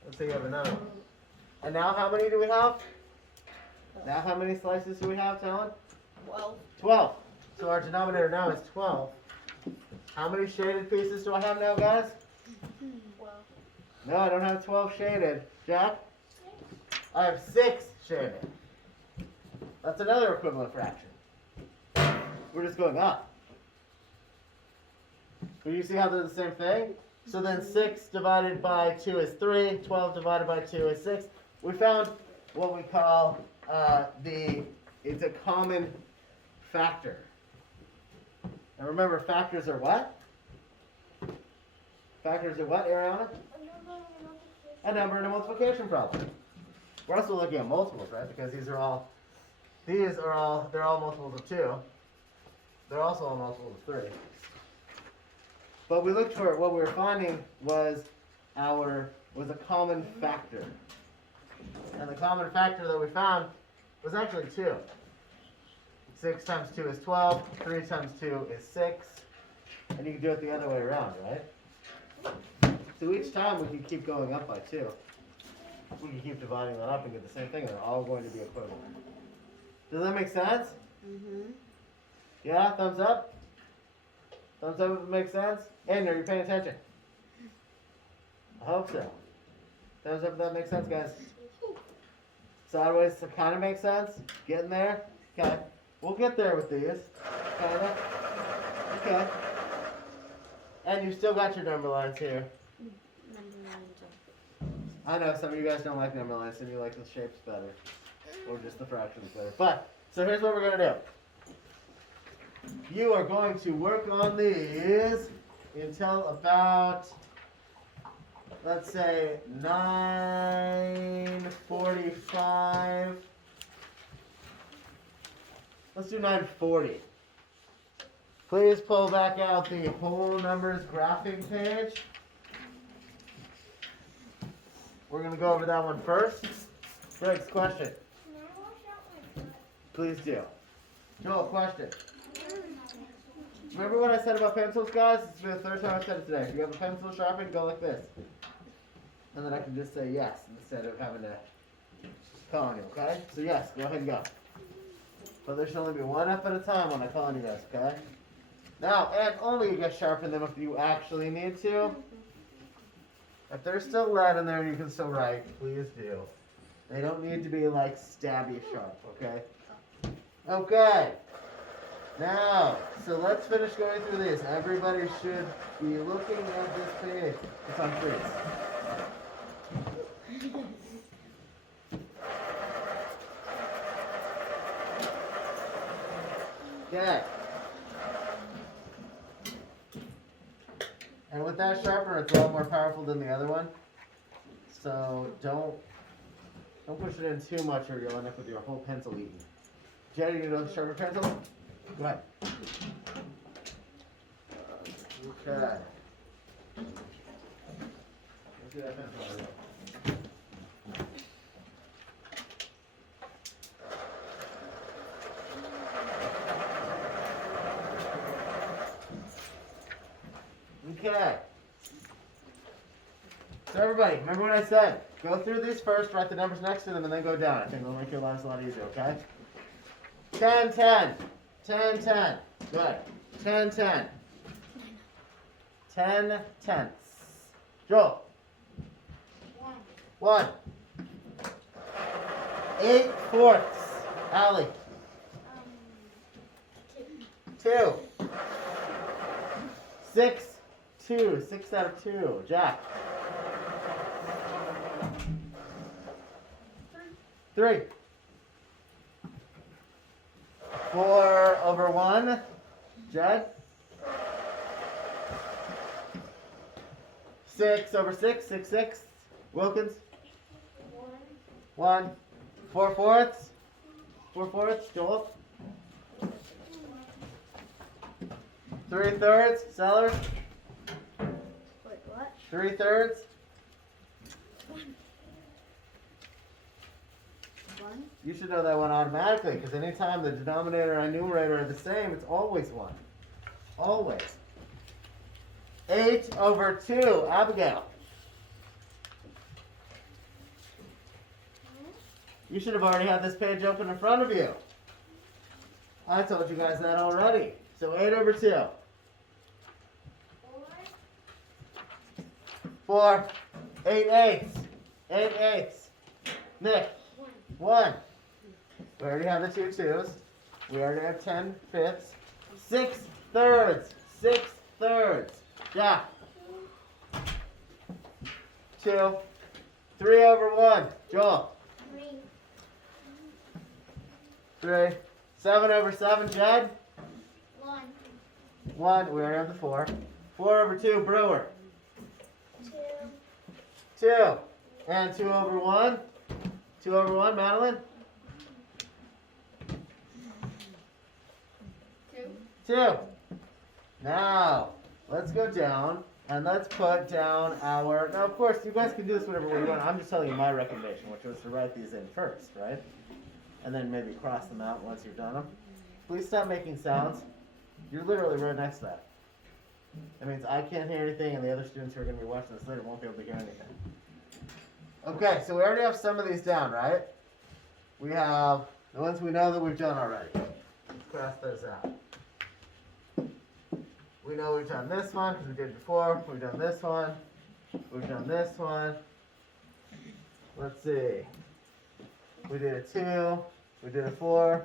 Let's say you have another one. And now how many do we have? Now how many slices do we have, Talon? 12. 12. So our denominator now is 12. How many shaded pieces do I have now, guys? 12. No, I don't have 12 shaded. Jack? I have 6 shaded. That's another equivalent fraction. We're just going up. Do you see how they're the same thing? So then 6 divided by 2 is 3. 12 divided by 2 is 6. We found what we call it's a common factor. And remember, factors are what? Factors are what, Ariana? A number in a multiplication problem. We're also looking at multiples, right? Because they're all multiples of 2. They're also all multiples of 3. But we looked for what we were finding was a common factor. And the common factor that we found was actually 2. 6 times 2 is 12. 3 times 2 is 6. And you can do it the other way around, right? So each time we can keep going up by 2. We can keep dividing that up and get the same thing. They're all going to be equivalent. Does that make sense? Mm-hmm. Yeah? Thumbs up? Thumbs up if it makes sense? And are you paying attention? I hope so. Thumbs up if that makes sense, guys. Sideways kind of makes sense? Getting there? Okay. We'll get there with these. Kind of. Okay. And you still got your number lines here. I know some of you guys don't like number lines, some of you like the shapes better. Or just the fractions better. But, so here's what we're going to do. You are going to work on these until about, let's say, 9:45. Let's do 9:40. Please pull back out the whole numbers graphing page. we're going to go over that one first. Greg's question. Can I wash out my butt? Please do. Joel, question. Remember what I said about pencils, guys? It's the third time I've said it today. If you have a pencil sharpened, go like this. And then I can just say yes instead of having to call on you, okay? So yes, go ahead and go. But there should only be one up at a time when I call on you guys, okay? Now, and only you get sharpen them if you actually need to. If there's still lead in there, you can still write. Please do. They don't need to be like stabby sharp, okay? Okay. Now, so let's finish going through this. Everybody should be looking at this page. It's on freeze. Okay. And with that sharpener, it's a lot more powerful than the other one. So don't push it in too much or you'll end up with your whole pencil eaten. Jenny, you know the sharper pencil? Go ahead. Okay. Let's do that pencil. Okay. So everybody, remember what I said. Go through these first, write the numbers next to them, and then go down. I think it'll make your lives a lot easier, okay? 10, 10. 10, 10. Good. 10, 10. 10 tenths. Joel. 1. 8 fourths. Allie. 2. 6. 2. 6 out of 2. Jack. 3. 4 over 1. Jed. 6 over 6. 6 6. Wilkins. 1. 4 fourths. 4 fourths. Joel. 3 thirds. Sellers. Wait, what? 3 thirds. 1. You should know that one automatically, because anytime the denominator and numerator are the same, it's always 1. Always. 8 over 2. Abigail. You should have already had this page open in front of you. I told you guys that already. So 8 over 2. 4. 8 eighths. 8 eighths. Nick. 1. We already have the 2 twos. We already have 10 fifths. 6 thirds. 6 thirds. Yeah. 2. 3 over 1. Joel. 3. 7 over 7. Jed. 1. We already have the 4. 4 over 2. Brewer. 2. And 2 over 1. 2 over 1. Madeline. 2. Now, let's go down and let's put down our. Now, of course, you guys can do this whatever way you want. I'm just telling you my recommendation, which was to write these in first, right? And then maybe cross them out once you've done them. Please stop making sounds. You're literally right next to that. That means I can't hear anything, and the other students who are going to be watching this later won't be able to hear anything. Okay, so we already have some of these down, right? We have the ones we know that we've done already. Let's cross those out. We know we've done this one because we did it before. We've done this one. We've done this one. Let's see. We did a 2. We did a 4.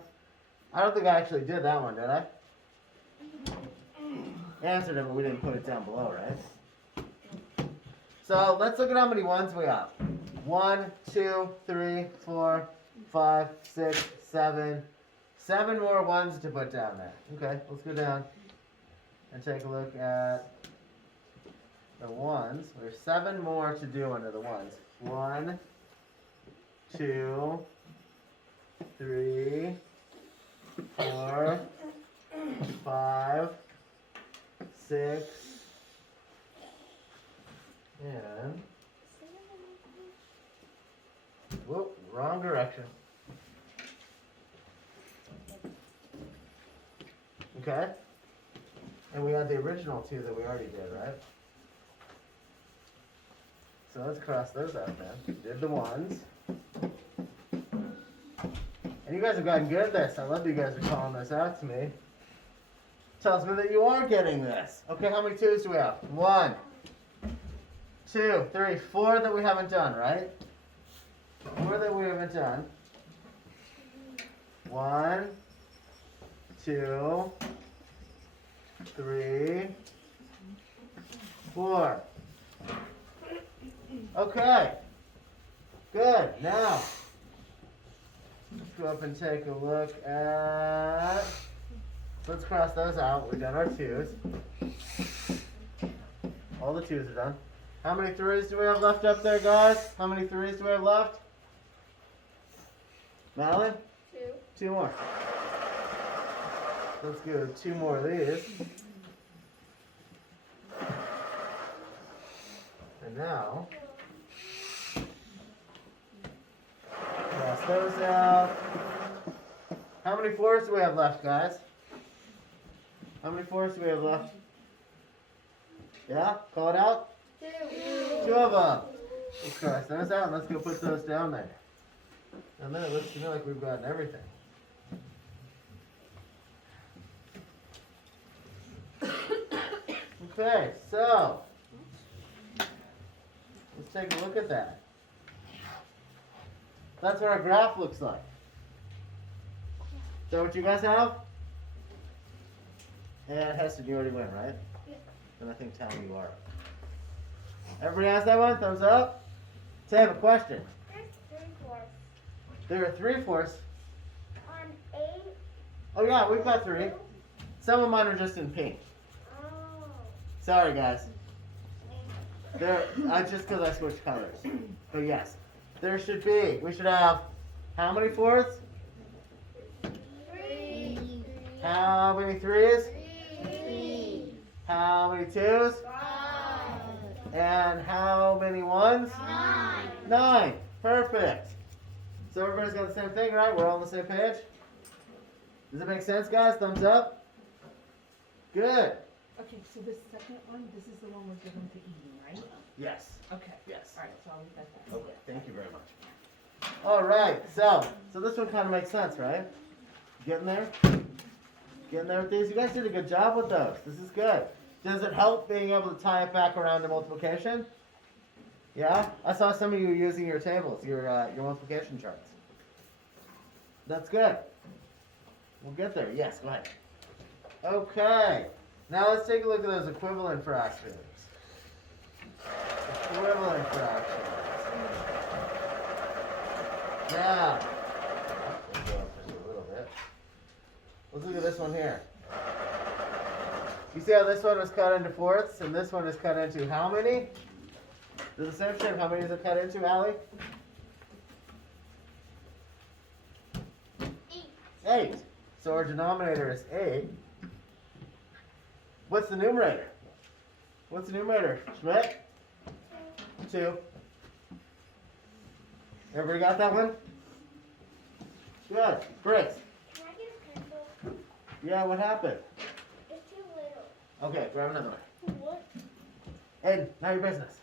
I don't think I actually did that one, did I? Answered it, but we didn't put it down below, right? So let's look at how many ones we have. 1, 2, 3, 4, 5, 6, 7. 7 more ones to put down there. Okay, let's go down and take a look at the ones. There's 7 more to do under the ones. 1, 2, 3, 4, 5, 6, and Whoop, wrong direction. Okay? And we had the original two that we already did, right? So let's cross those out then. Did the ones. And you guys have gotten good at this. I love you guys are calling this out to me. Tells me that you are getting this. Okay, how many twos do we have? 1, 2, 3, 4 that we haven't done, right? 4 that we haven't done. 1, 2, 3, 4. Okay. Good. Now, let's go up and take a look at. Let's cross those out. We've done our twos. All the twos are done. How many threes do we have left up there, guys? How many threes do we have left? Madeline? 2. 2 more. Let's go 2 more of these. And now, cross those out. How many 4s do we have left, guys? How many 4s do we have left? Yeah? Call it out? 2. 2 of them. Let's cross those out and let's go put those down there. And then it looks to me like we've gotten everything. Okay, so let's take a look at that. That's what our graph looks like. Is that what you guys have? And Heston, you already went, right? Yeah. And I think Tom, you are. Everybody has that one? Thumbs up? So I have a question. There's 3/4. There are 3/4. On 8. Oh yeah, we've got 3. Some of mine are just in pink. Oh. Sorry guys. There, just because I switched colors. But yes, there should be. We should have how many 4s? 3. How many 3s? 3. How many 2s? 5. And how many 1s? 9. 9. Perfect. So everybody's got the same thing, right? We're all on the same page? Does it make sense, guys? Thumbs up? Good. Okay, so this second one, this is the one we're giving to Eden, right? Yes. Okay. Yes. All right, so I'll leave that there. Okay, thank you very much. All right, so this one kind of makes sense, right? Getting there? Getting there with these? You guys did a good job with those. This is good. Does it help being able to tie it back around to multiplication? Yeah? I saw some of you using your tables, your multiplication charts. That's good. We'll get there. Yes, go ahead. Okay. Now let's take a look at those equivalent fractions. Equivalent fractions. Now, we'll go up just a little bit. Let's look at this one here. You see how this one was cut into 4ths and this one is cut into how many? Does the same shape, how many is it cut into, Allie? 8. So our denominator is 8. What's the numerator? What's the numerator? Schmidt? 2. Everybody got that one? Good. Bricks. Can I get a pencil? Yeah, what happened? It's too little. Okay, grab another one. What? Aiden, now your business.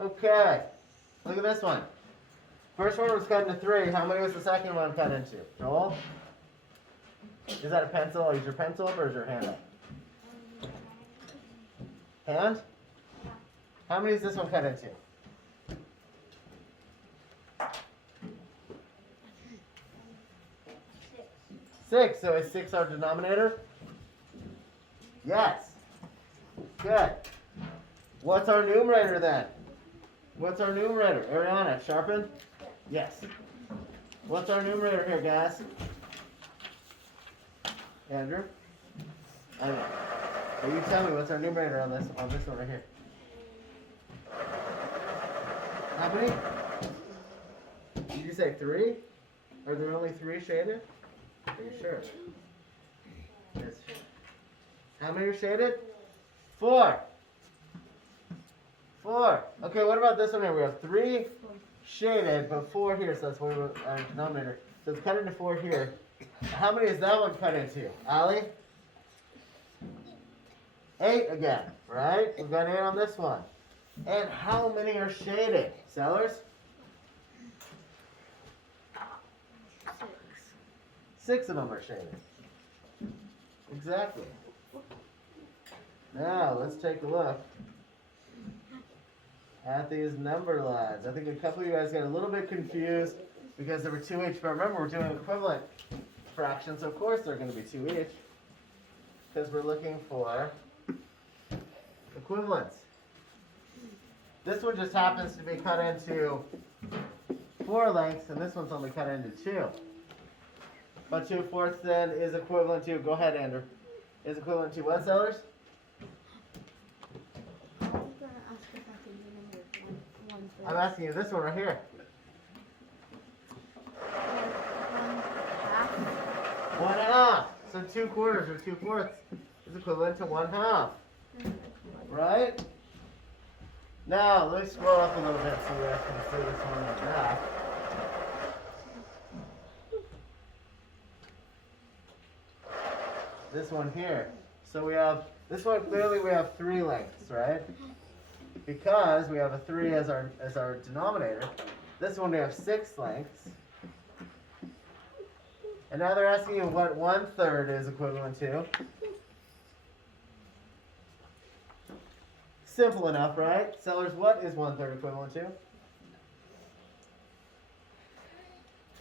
Okay. Look at this one. First one was cut into 3. How many was the second one cut into? Joel? Is that a pencil? Is your pencil up or is your hand up? Hand? How many is this one cut into? 6. So is 6 our denominator? Yes. Good. What's our numerator then? What's our numerator? Ariana, sharpen? Yes. What's our numerator here, guys? Andrew? I know. Well, you tell me what's our numerator on this one right here. How many? Did you say 3? Are there only 3 shaded? Are you sure? Yes. How many are shaded? 4. 4. Okay, what about this one here? We have 3, shaded, but 4 here, so that's where we're our denominator. So it's cut into 4 here. How many is that one cut into? Allie? 8 again, right? We've got 8 on this one. And how many are shaded? Sellers? 6. 6 of them are shaded. Exactly. Now, let's take a look at these number lines. I think a couple of you guys got a little bit confused because there were 2 each, but remember we're doing equivalent fractions, so of course they're going to be 2 each because we're looking for equivalence. This one just happens to be cut into 4 lengths, and this one's only cut into 2. But 2/4 then is equivalent to, go ahead, Andrew, is equivalent to what, Sellers? I was gonna ask if I could do number 1/3. I'm asking you this one right here. 1/2. 1/2. So 2/4 or 2/4 is equivalent to 1/2. Right? Now, let me scroll up a little bit so you guys can see this one like that. This one here. So we have, this one clearly we have 3 lengths, right? Because we have a 3 as our denominator. This one we have 6 lengths. And now they're asking you what 1/3 is equivalent to. Simple enough, right? Sellers, what is 1/3 equivalent to?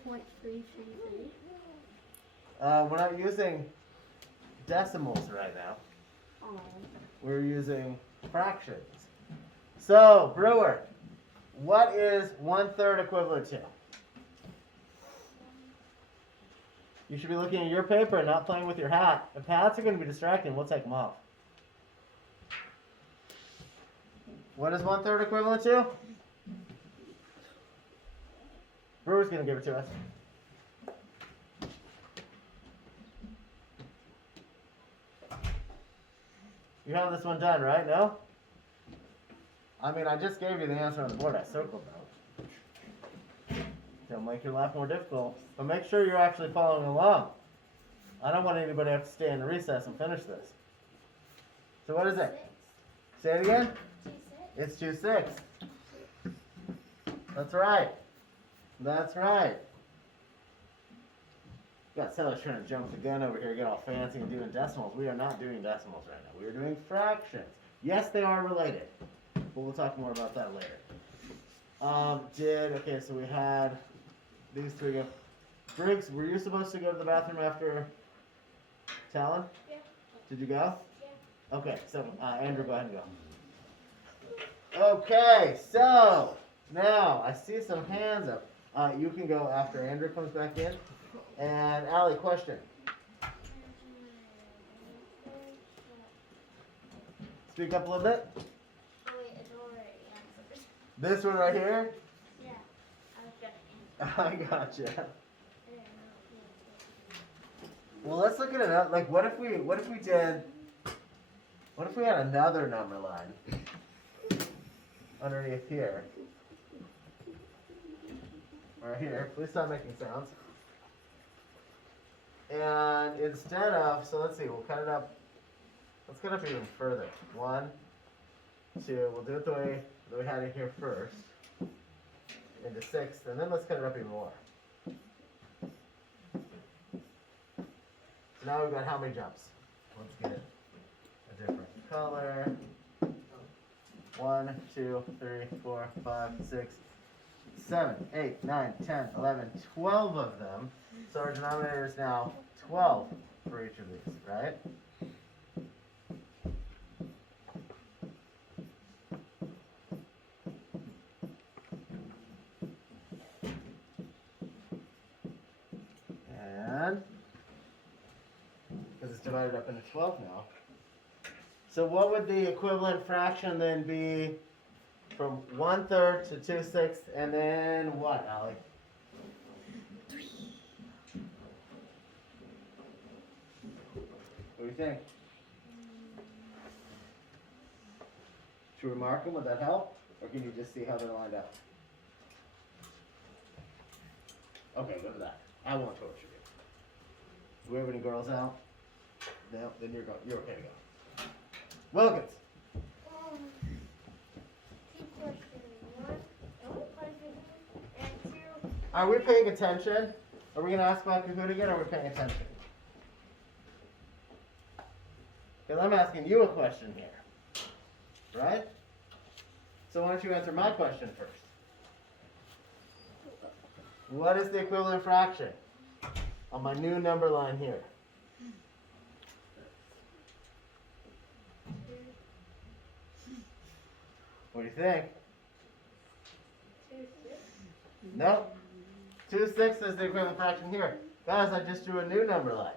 0.333. We're not using decimals right now. Oh. We're using fractions. So, Brewer, what is 1/3 equivalent to? You should be looking at your paper and not playing with your hat. If hats are going to be distracting, we'll take them off. What is 1/3 equivalent to? Brewer's going to give it to us. You have this one done, right? No? I mean, I just gave you the answer on the board. I circled though. Don't make your life more difficult. But make sure you're actually following along. I don't want anybody to have to stay in recess and finish this. So what is it? 6. Say it again. 2/6. It's 2/6. That's right. That's right. Got Sellers trying to jump the gun over here, get all fancy and doing decimals. We are not doing decimals right now. We are doing fractions. Yes, they are related, but we'll talk more about that later. Okay, so we had these 3 go. Briggs, were you supposed to go to the bathroom after Talon? Yeah. Did you go? Yeah. Okay, so Andrew, go ahead and go. Okay, so now I see some hands up. You can go after Andrew comes back in. And Allie, question. Speak up a little bit. Oh wait, it's already answered. This one right here. Yeah, I was gonna answer. I gotcha. Yeah, Well, let's look at it. Like, what if we had another number line underneath here, right here? Please stop making sounds. And instead of, so let's see, we'll cut it up. Let's cut it up even further. 1, 2. We'll do it the way that we had it here first. Into 6, and then let's cut it up even more. So now we've got how many jumps? Let's get a different color. 1, 2, 3, 4, 5, 6, 7, 8, 9, 10, 11, 12 of them. So our denominator is now 12 for each of these, right? And because it's divided up into 12 now. So what would the equivalent fraction then be from 1/3 to 2/6, and then what, Allie? What do you think? Should we mark them? Would that help? Or can you just see how they're lined up? Okay, go to that. I won't torture you. Do we have any girls out? No? Then you're okay to go. Wilkins. Two questions. One question and two. Are we paying attention? Are we going to ask about Kahoot again, or are we paying attention? Because I'm asking you a question here. Right? So why don't you answer my question first? What is the equivalent fraction on my new number line here? What do you think? 2, 6. No. 2 6 is the equivalent fraction here. Guys, I just drew a new number line.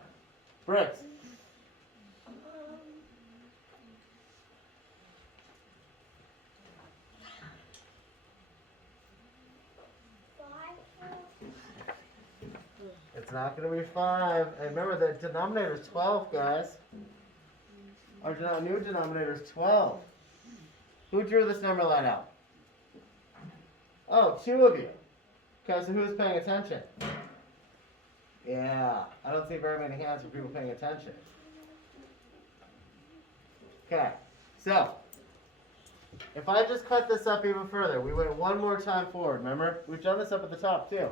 Bricks. It's not going to be 5. And remember, the denominator is 12, guys. Our new denominator is 12. Who drew this number line out? Oh, 2 of you. Okay, so who's paying attention? Yeah, I don't see very many hands for people paying attention. Okay, so if I just cut this up even further, we went one more time forward, remember? We've done this up at the top too.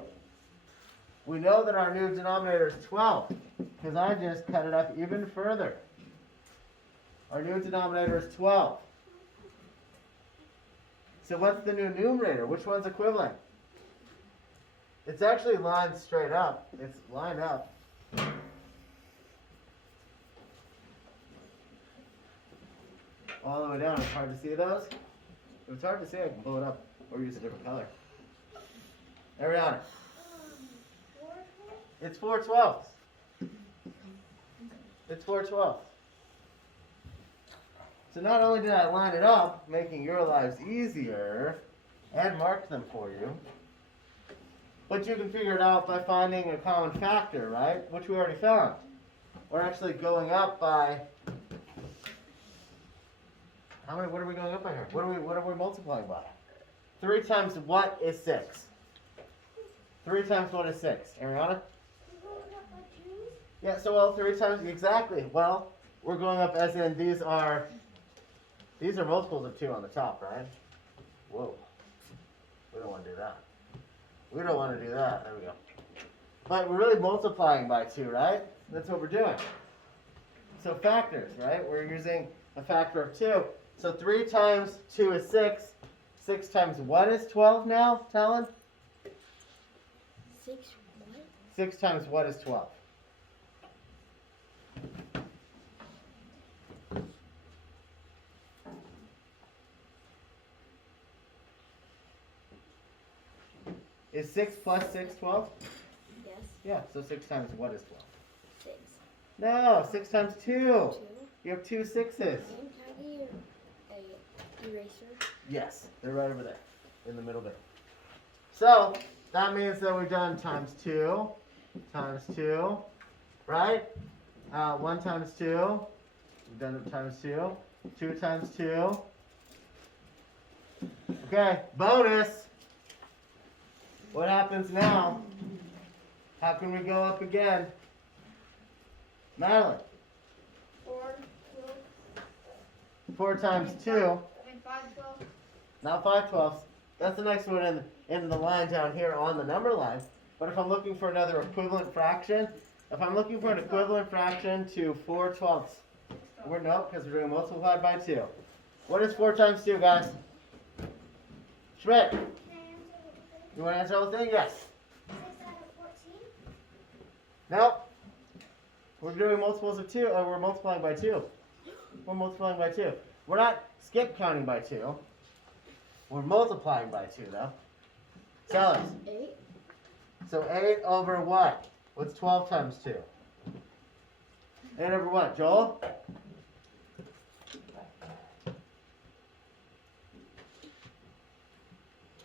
We know that our new denominator is 12 because I just cut it up even further. Our new denominator is 12. So what's the new numerator? Which one's equivalent? It's actually lined straight up. It's lined up. All the way down. It's hard to see those. If it's hard to see, I can blow it up or use a different color. Ariana. It's 4/12. It's 4/12. So not only did I line it up, making your lives easier, and mark them for you, but you can figure it out by finding a common factor, right? Which we already found. We're actually going up by, what are we going up by here? What are we multiplying by? 3 times what is 6? 3 times what is 6? Ariana? Yeah, so 3 times, exactly. Well, we're going up as in these are multiples of 2 on the top, right? Whoa. We don't want to do that. We don't want to do that. There we go. But we're really multiplying by 2, right? That's what we're doing. So factors, right? We're using a factor of 2. So 3 times 2 is 6. 6 times what is 12 now, Talon? 6 what? 6 times what is 12? Is 6 plus 6 12? Yes. Yeah, so 6 times what is 12? 6. No, 6 times 2. 2. You have 2 6s. Can I get a eraser? Yes, they're right over there, in the middle there. So, that means that we've done times 2, right? 1 times 2, we've done it times 2, 2 times 2. Okay, bonus. What happens now? How can we go up again? Madeline. 4, 4 times 2. and 5, 12. Not 5/12. That's the next one in the line down here on the number line. But if I'm looking for another equivalent fraction, if I'm looking for an equivalent fraction to 4/12, no, because we're doing multiplied by 2. What is 4 times 2, guys? Schmidt, you want to answer the whole thing? Yes. 6 out of 14. Nope. We're doing multiples of 2. We're multiplying by 2. We're multiplying by 2. We're not skip counting by 2. We're multiplying by 2, though. Sellers. 8. So 8 over what? What's 12 times 2? 8 over what? Joel?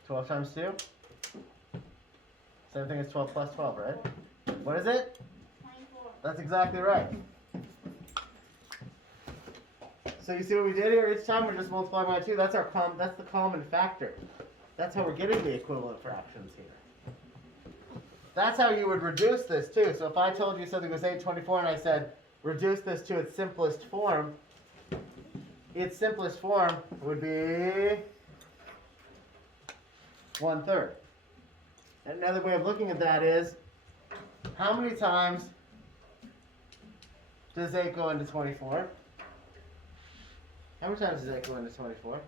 12 times 2? Same thing as 12 plus 12, right? What is it? 24. That's exactly right. So you see what we did here? Each time we're just multiplying by 2. That's that's the common factor. That's how we're getting the equivalent fractions here. That's how you would reduce this too. So if I told you something was 8/24 and I said, reduce this to its simplest form would be 1/3. And another way of looking at that is, how many times does 8 go into 24? How many times does 8 go into 24?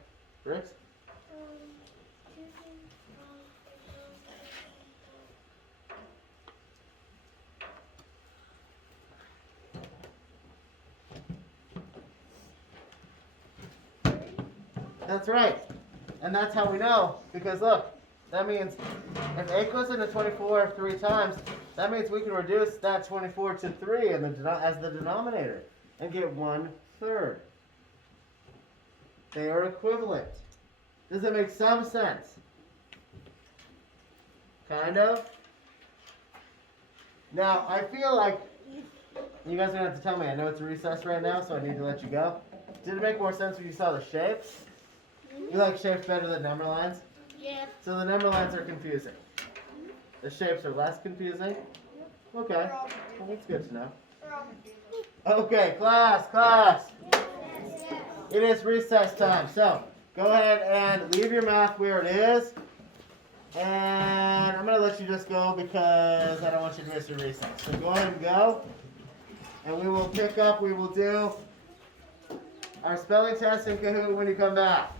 Briggs? That's right. And that's how we know, because look, that means if 8 goes into 24 3 times, that means we can reduce that 24 to 3 as the denominator and get 1/3. They are equivalent. Does it make some sense? Kind of? Now, I feel like you guys are going to have to tell me. I know it's recess right now, so I need to let you go. Did it make more sense when you saw the shapes? You like shapes better than number lines? Yeah. So the number lines are confusing. The shapes are less confusing? Okay. Well, that's good to know. Okay, class. It is recess time. So go ahead and leave your math where it is. And I'm going to let you just go because I don't want you to miss your recess. So go ahead and go. And we will pick up, we will do our spelling test in Kahoot when you come back.